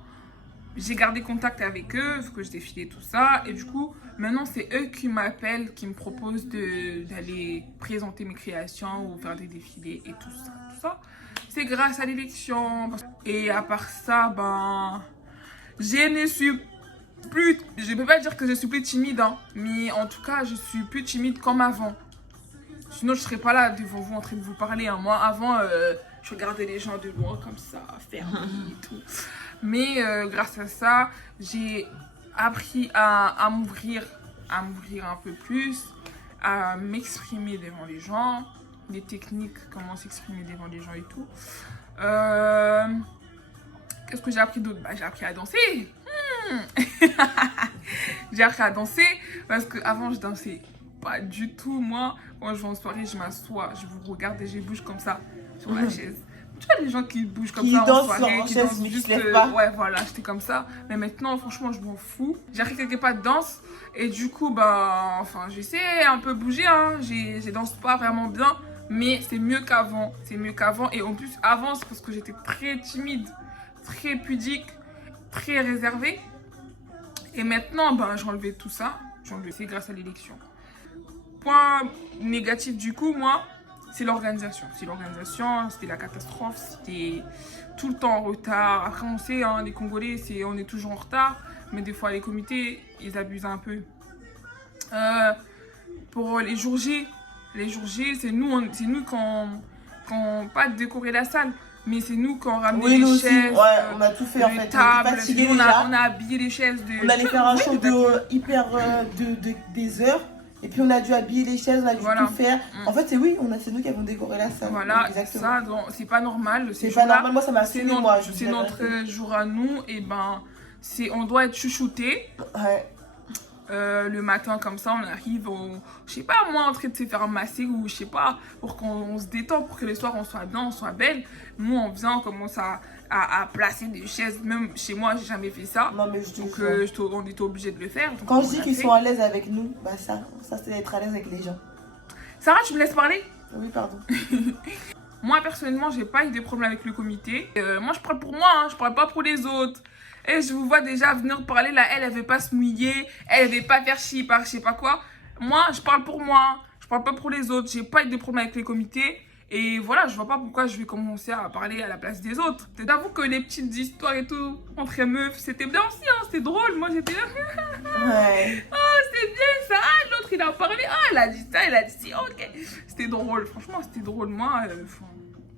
j'ai gardé contact avec eux, parce que je défilais tout ça. Et du coup, maintenant, c'est eux qui m'appellent, qui me proposent d'aller présenter mes créations ou faire des défilés et tout ça. Tout ça, c'est grâce à l'élection. Et à part ça, ben, je ne suis plus... Je ne peux pas dire que je suis plus timide, hein, mais en tout cas, je suis plus timide comme avant. Sinon, je ne serais pas là devant vous en train de vous parler. Hein. Moi, avant, je regardais les gens de loin comme ça, fermés et tout. Mais grâce à ça, j'ai appris à m'ouvrir un peu plus, à m'exprimer devant les gens, des techniques, comment s'exprimer devant les gens et tout. Qu'est-ce que j'ai appris d'autre? Bah, j'ai appris à danser. J'ai appris à danser parce qu'avant, je dansais pas du tout. Moi, quand je vais en soirée, je m'assois, je vous regarde et je bouge comme ça sur la chaise. Tu vois les gens qui bougent comme ça en soirée, qui dansent juste... ouais, voilà, j'étais comme ça. Mais maintenant, franchement, je m'en fous. J'ai appris quelques pas de danse et du coup, bah, enfin, j'essaie un peu bouger, hein. Je danse pas vraiment bien, mais c'est mieux qu'avant. C'est mieux qu'avant. Et en plus, avant, c'est parce que j'étais très timide, très pudique, très réservée. Et maintenant, ben, j'ai enlevé tout ça. J'ai enlevé ça grâce à l'élection. Point négatif du coup, moi, c'est l'organisation. C'est l'organisation, c'était la catastrophe, c'était tout le temps en retard. Après, on sait, hein, les Congolais, on est toujours en retard. Mais des fois, les comités, ils abusent un peu. Pour les jours G, c'est nous qui ont pas décoré la salle. Mais c'est nous qui avons ramené les chaises, ouais, on a tout fait en fait. Tables, on a habillé les chaises. On allait faire un show des heures. Et puis on a dû habiller les chaises, on a dû tout faire. En fait, c'est nous qui avons décoré la salle. Voilà, ça, c'est pas normal. C'est pas normal, moi ça m'a saoulé, moi. C'est notre jour à nous, et ben, on doit être chouchouté. Ouais. Le matin comme ça, on arrive, je sais pas moi, en train de se faire masser ou je sais pas, pour qu'on se détend, pour que le soir on soit bien, on soit belle. Nous on vient, on commence à placer des chaises, même chez moi j'ai jamais fait ça. Non, mais donc on était obligé de le faire. Quand je dis qu'ils sont à l'aise avec nous, bah ça c'est d'être à l'aise avec les gens. Sarah, tu me laisses parler? Oui, pardon. Moi personnellement, j'ai pas eu de problème avec le comité. Moi je parle pour moi, hein, je parle pas pour les autres. Et je vous vois déjà venir parler là, elle veut pas se mouiller, elle veut pas faire chier par je sais pas quoi. Moi, je parle pour moi, je parle pas pour les autres. J'ai pas eu de problème avec les comités. Et voilà, je vois pas pourquoi je vais commencer à parler à la place des autres. T'avoue que les petites histoires et tout, entre meufs, c'était bien aussi, hein, c'était drôle. Moi, j'étais là. Ouais. Oh, c'est bien ça. Ah, l'autre, il a parlé. Ah, elle a dit ça, elle a dit si. Ok. C'était drôle. Franchement, c'était drôle. Moi,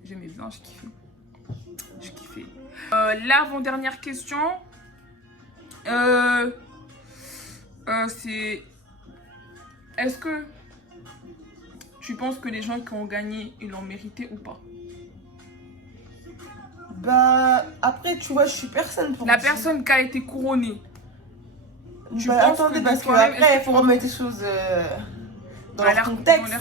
j'aimais bien, je kiffais. Je kiffais. L'avant-dernière question, c'est: est-ce que tu penses que les gens qui ont gagné, ils l'ont mérité ou pas? Bah, après, tu vois, je suis personne pour la personne qui a été couronnée. Bah, attendez, parce qu'après, il faut remettre les choses dans leur contexte.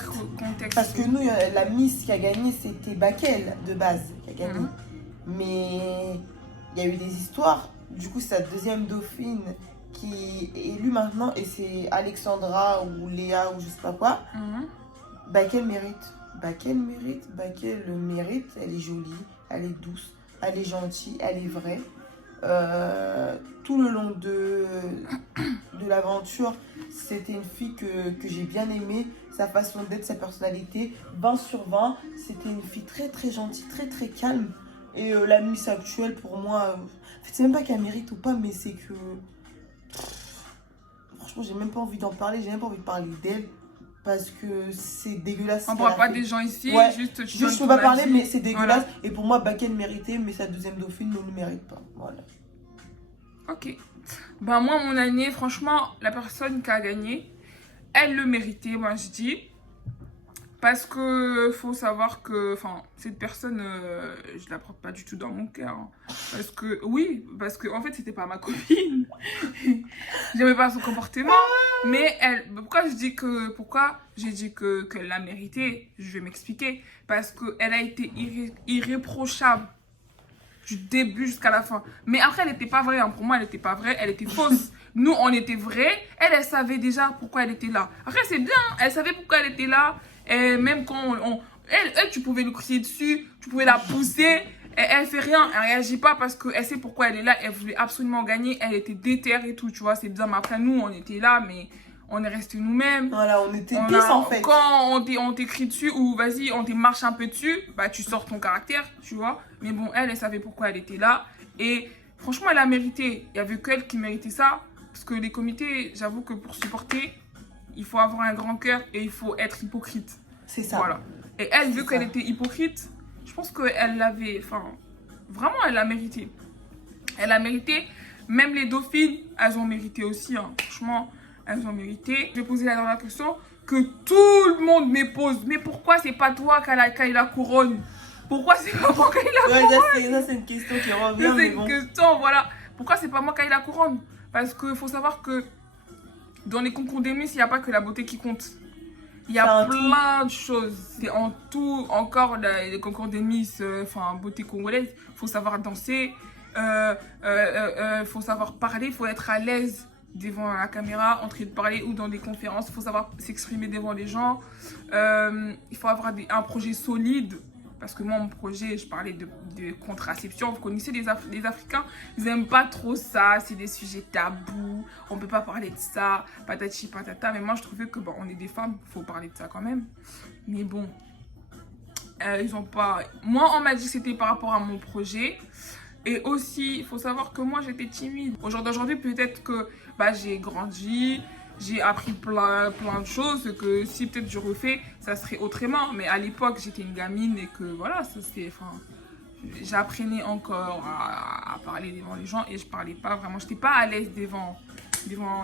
Parce que nous, la Miss qui a gagné, c'était Bakel, de base, qui a gagné. Mais il y a eu des histoires. Du coup, c'est la deuxième dauphine qui est élue maintenant. Et c'est Alexandra ou Léa ou je sais pas quoi. Bakel mérite. Bakel le mérite. Elle est jolie, elle est douce, elle est gentille, elle est vraie. Tout le long de l'aventure, c'était une fille que j'ai bien aimée. Sa façon d'être, sa personnalité, 20 sur 20. C'était une fille très très gentille, très très calme. Et la Miss actuelle, pour moi, en fait, c'est même pas qu'elle mérite ou pas, mais c'est que... Franchement, j'ai même pas envie d'en parler, j'ai même pas envie de parler d'elle, parce que c'est dégueulasse. On parle pas des gens ici, ouais, juste je peux pas parler, mais c'est dégueulasse. Voilà. Et pour moi, Bakel méritait, mais sa deuxième dauphine ne le mérite pas. Voilà. Ok. Ben moi, mon année, franchement, la personne qui a gagné, elle le méritait, moi je dis. Parce que faut savoir que, enfin, cette personne, je la porte pas du tout dans mon cœur. Hein. Parce que en fait, c'était pas ma copine. J'aimais pas son comportement. Mais pourquoi j'ai dit qu'elle l'a mérité? Je vais m'expliquer. Parce qu'elle a été irréprochable du début jusqu'à la fin. Mais après, elle n'était pas vraie. Hein. Pour moi, elle n'était pas vraie. Elle était fausse. Nous, on était vrais. Elle savait déjà pourquoi elle était là. Après, c'est bien. Elle savait pourquoi elle était là. Et même quand elle, tu pouvais lui crier dessus, tu pouvais la pousser. Elle fait rien, elle réagit pas parce qu'elle sait pourquoi elle est là. Elle voulait absolument gagner, elle était déterre et tout, tu vois. C'est bien, mais après, nous, on était là, mais on est resté nous-mêmes. Voilà, on était pisse en fait. Quand on t'écrit dessus ou vas-y, on te marche un peu dessus, bah tu sors ton caractère, tu vois. Mais bon, elle savait pourquoi elle était là. Et franchement, elle a mérité. Il y avait qu'elle qui méritait ça. Parce que les comités, j'avoue que pour supporter, il faut avoir un grand cœur et il faut être hypocrite. C'est ça. Voilà. Et elle, vu qu'elle était hypocrite, je pense qu'elle l'avait. Enfin, vraiment, elle l'a mérité. Elle a mérité. Même les dauphines, elles ont mérité aussi. Hein. Franchement, elles ont mérité. Je vais poser la dernière question que tout le monde me pose. Mais pourquoi c'est pas toi qui a la couronne? Pourquoi c'est pas moi qui a la couronne? Ça, c'est une question qui revient. C'est une question, voilà. Pourquoi c'est pas moi qui a la couronne? Parce qu'il faut savoir que dans les concours des Miss, il n'y a pas que la beauté qui compte. Il y a plein de choses. C'est en tout, encore les concours des Miss, enfin, beauté congolaise. Il faut savoir danser, faut savoir parler, il faut être à l'aise devant la caméra, en train de parler ou dans des conférences. Il faut savoir s'exprimer devant les gens. Il faut avoir un projet solide. Parce que moi, mon projet, je parlais de contraception. Vous connaissez les Africains, ils n'aiment pas trop ça. C'est des sujets tabous. On ne peut pas parler de ça. Patati patata. Mais moi, je trouvais que bon, on est des femmes. Il faut parler de ça quand même. Mais bon, ils ont pas... Moi, on m'a dit que c'était par rapport à mon projet. Et aussi, il faut savoir que moi, j'étais timide. Au jour d'aujourd'hui, peut-être que bah, j'ai grandi. J'ai appris plein de choses que si peut-être je refais, ça serait autrement. Mais à l'époque, j'étais une gamine et que voilà, ça c'est... Enfin, j'apprenais encore à parler devant les gens et je parlais pas vraiment. J'étais pas à l'aise devant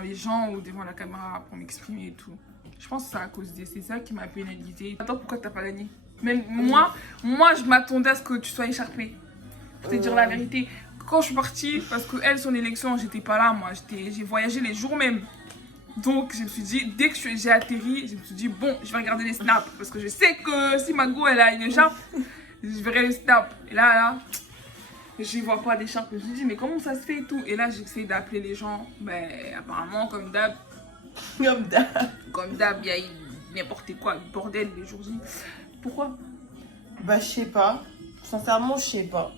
les gens ou devant la caméra pour m'exprimer et tout. Je pense que c'est à cause de ça qui m'a pénalisée. Attends, pourquoi t'as pas gagné? Même moi, je m'attendais à ce que tu sois écharpée. Pour te dire la vérité. Quand je suis partie, parce que elle, son élection, j'étais pas là. Moi, j'ai voyagé les jours même. Donc, je me suis dit, dès que j'ai atterri, je me suis dit, bon, je vais regarder les snaps. Parce que je sais que si ma go, elle a une écharpe, je verrai les snaps. Et là, je ne vois pas d'écharpe. Je me suis dit, mais comment ça se fait et tout? Et là, j'essaie d'appeler les gens. Ben, apparemment, comme d'hab. Comme d'hab, il y a n'importe quoi, le bordel les jours J. Pourquoi? Bah, je sais pas. Sincèrement, je sais pas.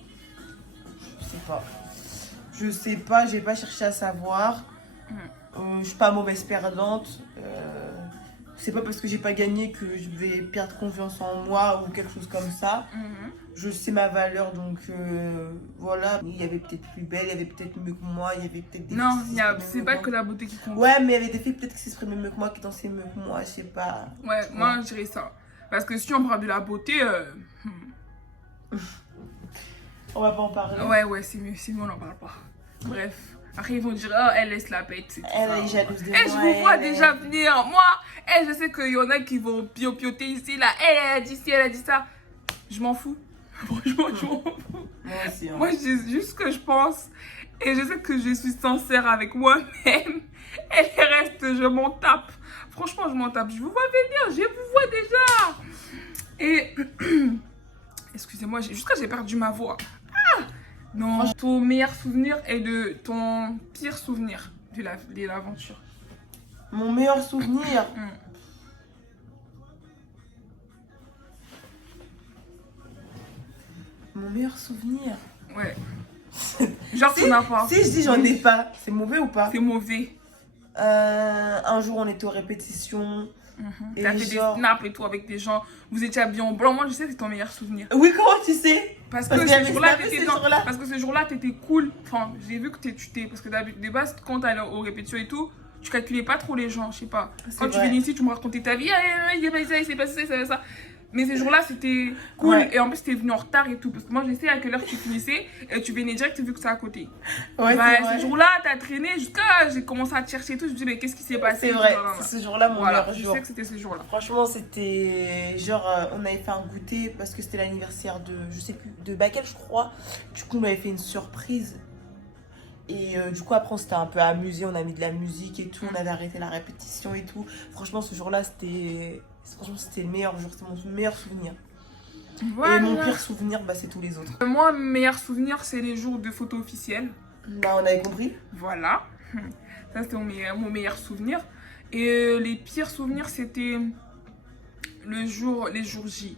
Je sais pas, j'ai pas cherché à savoir. Je suis pas mauvaise perdante. C'est pas parce que j'ai pas gagné que je vais perdre confiance en moi ou quelque chose comme ça. Je sais ma valeur, donc voilà. Il y avait peut-être plus belle, il y avait peut-être mieux que moi, il y avait peut-être des non, filles c'est pas que la beauté qui compte. Ouais, mais il y avait des filles peut-être qui s'exprimaient mieux que moi, qui dansaient mieux que moi, je sais pas. Ouais, moi je dirais ça. Parce que si on parle de la beauté... On va pas en parler. Ouais, c'est mieux, on n'en parle pas. Bref. Après, ils vont dire, oh, elle laisse la pète. Elle est jalouse de moi. Je vous vois déjà venir. Moi, je sais qu'il y en a qui vont pioter ici, là. Elle a dit ci, elle a dit ça. Je m'en fous. Franchement, je m'en fous. Moi aussi. Hein. Moi, je dis juste ce que je pense. Et je sais que je suis sincère avec moi-même. Et le reste, je m'en tape. Franchement, je m'en tape. Je vous vois venir. Je vous vois déjà. Et... Excusez-moi, jusqu'à j'ai perdu ma voix. Non, ton meilleur souvenir et de ton pire souvenir de l'aventure. Mon meilleur souvenir Mon meilleur souvenir Ouais. Genre, tu n'as pas. Si je dis j'en ai pas, c'est mauvais ou pas? C'est mauvais. Un jour, on était aux répétitions. T'as fait des snaps et tout avec des gens. Vous étiez habillés en blanc. Moi, je sais que c'est ton meilleur souvenir. Oui, comment tu sais? Parce que ce jour-là, t'étais cool. Enfin, j'ai vu que tu t'es... Parce que de base, quand t'allais aux répétitions et tout, tu calculais pas trop les gens, je sais pas. Quand tu venais ici, tu me racontais ta vie. Il s'est passé ça. Mais ces jours-là, c'était cool. Ouais. Et en plus, t'es venu en retard et tout. Parce que moi, je sais à quelle heure tu finissais. Et tu venais direct, vu que c'est à côté. Ouais, ces jours-là, t'as traîné jusqu'à... J'ai commencé à te chercher et tout. Je me dis, mais qu'est-ce qui s'est passé? C'est vrai, c'est ce jour-là mon meilleur jour. Je sais que c'était ce jour-là. Franchement, c'était genre... on avait fait un goûter parce que c'était l'anniversaire de... Je sais plus, de Bakel, je crois. Du coup, on m'avait fait une surprise. Et du coup, après, on s'était un peu amusé. On a mis de la musique et tout. On avait arrêté la répétition et tout. Franchement, ce jour-là, c'était... Franchement, c'était le meilleur jour, c'était mon meilleur souvenir. Voilà. Et mon pire souvenir, bah, c'est tous les autres. Moi, mon meilleur souvenir, c'est les jours de photos officielles. Bah, on avait compris. Voilà. Ça, c'était mon meilleur souvenir. Et les pires souvenirs, c'était les jours J.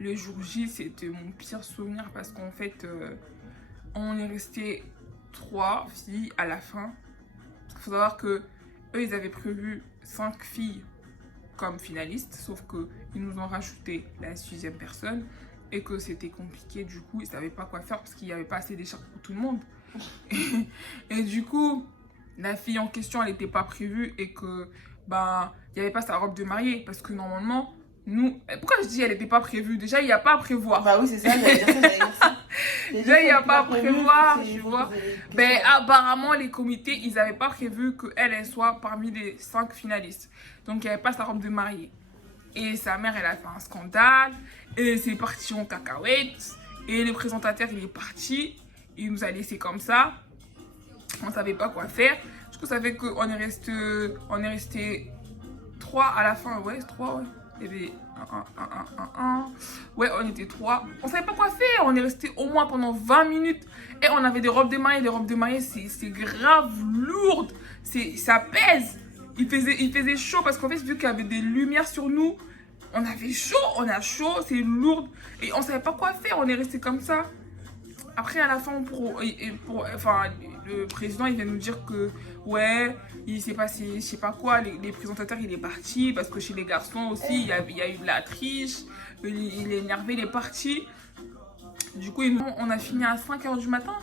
le jour J, c'était mon pire souvenir parce qu'en fait, on est resté 3 filles à la fin. Il faut savoir que eux, ils avaient prévu 5 filles comme finalistes, sauf qu'ils nous ont rajouté la 6e personne et que c'était compliqué. Du coup, ils ne savaient pas quoi faire parce qu'il n'y avait pas assez d'écharpes pour tout le monde. Et du coup, la fille en question, elle n'était pas prévue et que ben, il n'y avait pas sa robe de mariée parce que normalement, nous... Pourquoi je dis elle n'était pas prévue? Déjà, il n'y a pas à prévoir. Bah oui, c'est ça, j'allais dire ça, j'allais dire ça. Déjà, il n'y a pas à prévoir, tu vois. Ben, apparemment, les comités, ils n'avaient pas prévu qu'elle soit parmi les 5 finalistes. Donc, il n'y avait pas sa robe de mariée. Et sa mère, elle a fait un scandale. Et c'est parti en cacahuète. Et le présentateur, il est parti. Il nous a laissé comme ça. On ne savait pas quoi faire. Du coup, ça fait qu'on est resté 3 à la fin. Ouais, c'est 3, ouais. Il y avait un. Ouais, on était 3. On savait pas quoi faire. On est resté au moins pendant 20 minutes. Et on avait des robes de mariée. Les robes de mariée, c'est grave lourd. Ça pèse. Il faisait chaud parce qu'en fait, vu qu'il y avait des lumières sur nous, on avait chaud. On a chaud, c'est lourd. Et on savait pas quoi faire. On est resté comme ça. Après, à la fin, le président, il vient nous dire que, ouais, il s'est passé, je sais pas quoi, les présentateurs, il est parti, parce que chez les garçons aussi, il y a eu de la triche, il est énervé, il est parti. Du coup, on a fini à 5h du matin.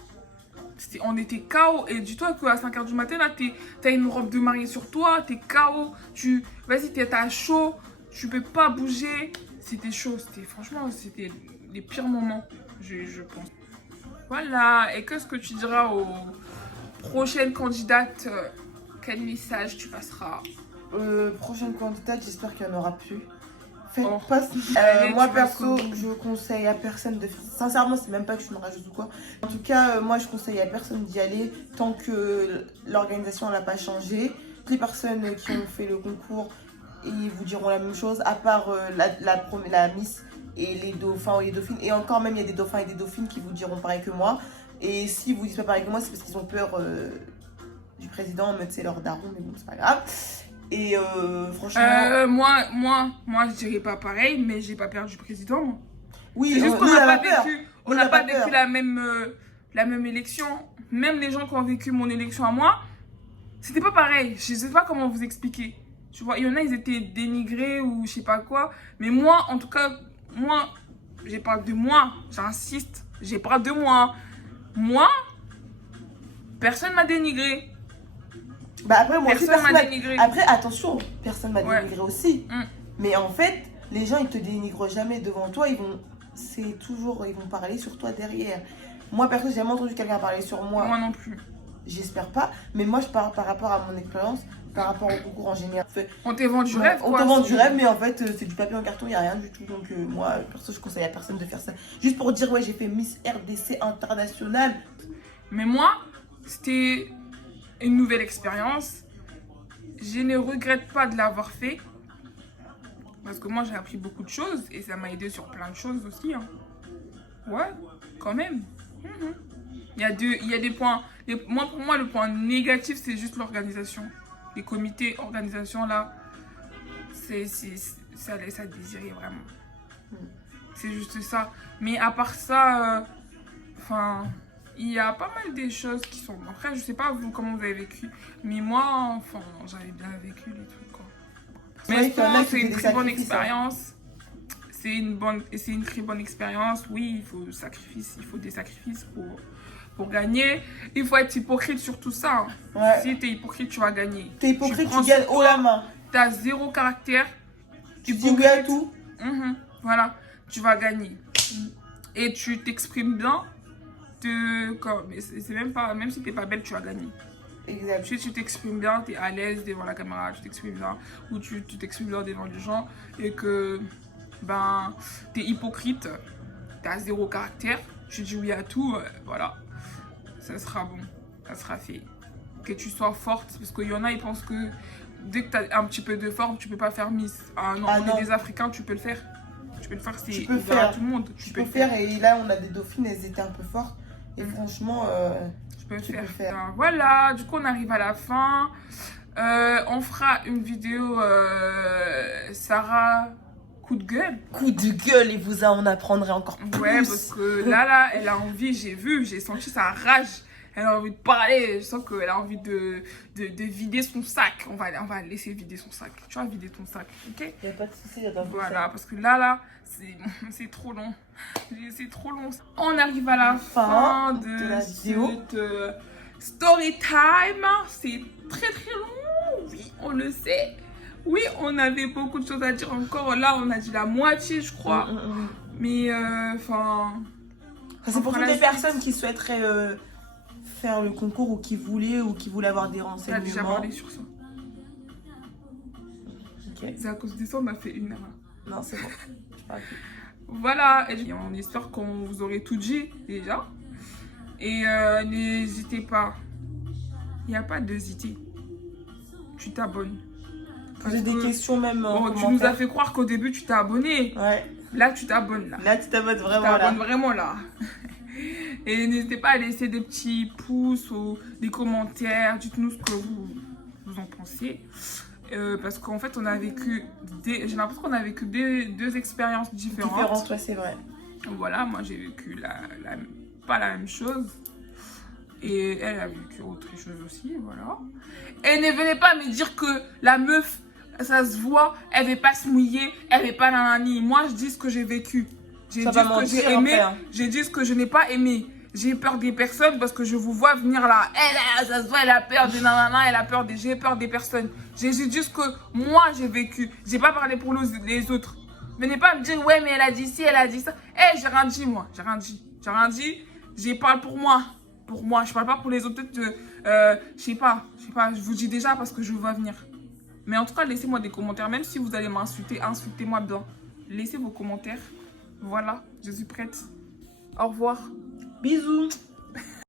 On était KO, et dis-toi qu'à 5h du matin, là, t'as une robe de mariée sur toi, t'es KO, vas-y, t'as chaud, tu peux pas bouger. C'était chaud, franchement, c'était les pires moments, je pense. Voilà, et qu'est-ce que tu diras aux prochaines candidates? Quel message tu passeras? Prochaine candidate, j'espère qu'il n'y en aura plus. Faites Oh. pas... Allez, moi tu vas perso, jusqu'au bout. je conseille à personne de faire... Sincèrement, c'est même pas que je me rajoute ou quoi. En tout cas, moi je conseille à personne d'y aller tant que l'organisation n'a pas changé. Toutes les personnes qui ont fait le concours, ils vous diront la même chose, à part la Miss et les dauphins ou les dauphines. Et encore même, il y a des dauphins et des dauphines qui vous diront pareil que moi. Et si vous dites pas pareil que moi, c'est parce qu'ils ont peur du président, en mode c'est leur daron, mais bon, c'est pas grave. Et franchement... Moi, je dirais pas pareil, mais j'ai pas peur du président. Moi. Oui, C'est juste qu'on n'a pas vécu, On n'a pas vécu la même élection. Même les gens qui ont vécu mon élection à moi, c'était pas pareil. Je sais pas comment vous expliquer. Tu vois, il y en a, ils étaient dénigrés ou je sais pas quoi. Mais moi, en tout cas, moi, j'ai parlé de moi. J'insiste, j'ai parlé de moi. Moi, personne m'a dénigré. Bah après, moi aussi, Personne m'a dénigré. Après, attention, personne m'a Ouais. dénigré aussi. Mm. Mais en fait, les gens, ils te dénigrent jamais devant toi. Ils vont parler sur toi derrière. Moi, perso, j'ai jamais entendu quelqu'un parler sur moi. Moi non plus. J'espère pas. Mais moi, je parle par rapport à mon expérience, par rapport au concours en général. On t'a vendu du rêve, On quoi. te vend du rêve, mais en fait, c'est du papier en carton, il n'y a rien du tout. Donc, moi, perso, je conseille à personne de faire ça. Juste pour dire, ouais, j'ai fait Miss RDC internationale. Mais moi, c'était une nouvelle expérience. Je ne regrette pas de l'avoir fait. Parce que moi, j'ai appris beaucoup de choses et ça m'a aidé sur plein de choses aussi. Hein. Ouais, quand même. Mhm. Il y a des points. Pour moi, le point négatif, c'est juste l'organisation. Les comités, organisation, là, ça laisse à désirer vraiment. C'est juste ça. Mais à part ça, il y a pas mal des choses qui sont... Après, je sais pas vous comment vous avez vécu. Mais moi, j'avais bien vécu les trucs, quoi. Mais je pense que c'est une très bonne expérience. C'est une très bonne expérience. Oui, il faut des sacrifices pour gagner. Il faut être hypocrite sur tout ça. Ouais. Si t'es hypocrite, tu vas gagner. T'es hypocrite, tu gagnes haut la main. T'as 0 caractère. Tu dis oui à tout. Voilà, tu vas gagner. Et tu t'exprimes bien. Mais c'est même si t'es pas belle, tu vas gagner. Exact. Si tu t'exprimes bien, t'es à l'aise devant la caméra, tu t'exprimes bien, ou tu t'exprimes bien devant les gens, et que t'es hypocrite, t'as 0 caractère, tu dis oui à tout, voilà, ça sera bon, ça sera fait. Que tu sois forte, parce qu'il y en a, ils pensent que dès que t'as un petit peu de forme, tu peux pas faire Miss. Ah non, on est des Africains, tu peux le faire. Tu peux le faire, c'est ouvert à tout le monde. Tu peux le faire, et là, on a des dauphines, elles étaient un peu fortes. Et franchement, tu peux le faire. Voilà, du coup, on arrive à la fin. On fera une vidéo Sarah coup de gueule. Coup de gueule et vous en apprendrez encore plus. Ouais, parce que là, elle a envie, j'ai senti sa rage. Elle a envie de parler, je sens qu'elle a envie de vider son sac. On va laisser vider son sac. Tu vas vider ton sac, ok? Il n'y a pas de souci, il n'y a pas de Voilà, parce que là, c'est trop long. C'est trop long. On arrive à la fin de la vidéo. cette story time. C'est très très long, oui, on le sait. Oui, on avait beaucoup de choses à dire encore. Là, on a dit la moitié, je crois. Mais, enfin... c'est pour toutes les personnes qui souhaiteraient faire le concours ou qui voulaient avoir des renseignements. On a déjà parlé sur ça. Okay. C'est à cause de ça, on m'a fait une heure. Non, c'est bon. Voilà, et on espère qu'on vous aurait tout dit déjà. Et n'hésitez pas. Il n'y a pas d'hésiter. Tu t'abonnes. J'ai des questions même en tu nous as fait croire qu'au début tu t'es abonné. Ouais. Là tu t'abonnes là. Là tu t'abonnes vraiment là. Tu t'abonnes vraiment là. Et n'hésitez pas à laisser des petits pouces ou des commentaires. Dites-nous ce que vous en pensez. Parce qu'en fait on a vécu j'ai l'impression qu'on a vécu deux expériences différentes. Ouais, c'est vrai. Voilà, moi j'ai vécu pas la même chose. Et elle a vécu autre chose aussi, voilà. Et ne venez pas me dire que la meuf, ça se voit, elle veut pas se mouiller, elle veut pas nanani. Moi, je dis ce que j'ai vécu. J'ai dit ce que j'ai aimé, j'ai dit ce que je n'ai pas aimé. J'ai peur des personnes parce que je vous vois venir là. Elle, ça se voit, elle a peur des nanana, elle a peur des... J'ai peur des personnes. J'ai dit ce que moi, j'ai vécu. J'ai pas parlé pour les autres. Venez pas me dire, ouais, mais elle a dit ci, elle a dit ça. J'ai rien dit, moi. J'ai rien dit. J'ai rien dit. J'ai parlé pour moi. Pour moi, je parle pas pour les autres, peut-être, je sais pas, je vous dis déjà parce que je vois venir. Mais en tout cas, laissez-moi des commentaires, même si vous allez m'insulter, insultez-moi bien. Laissez vos commentaires. Voilà, je suis prête. Au revoir. Bisous.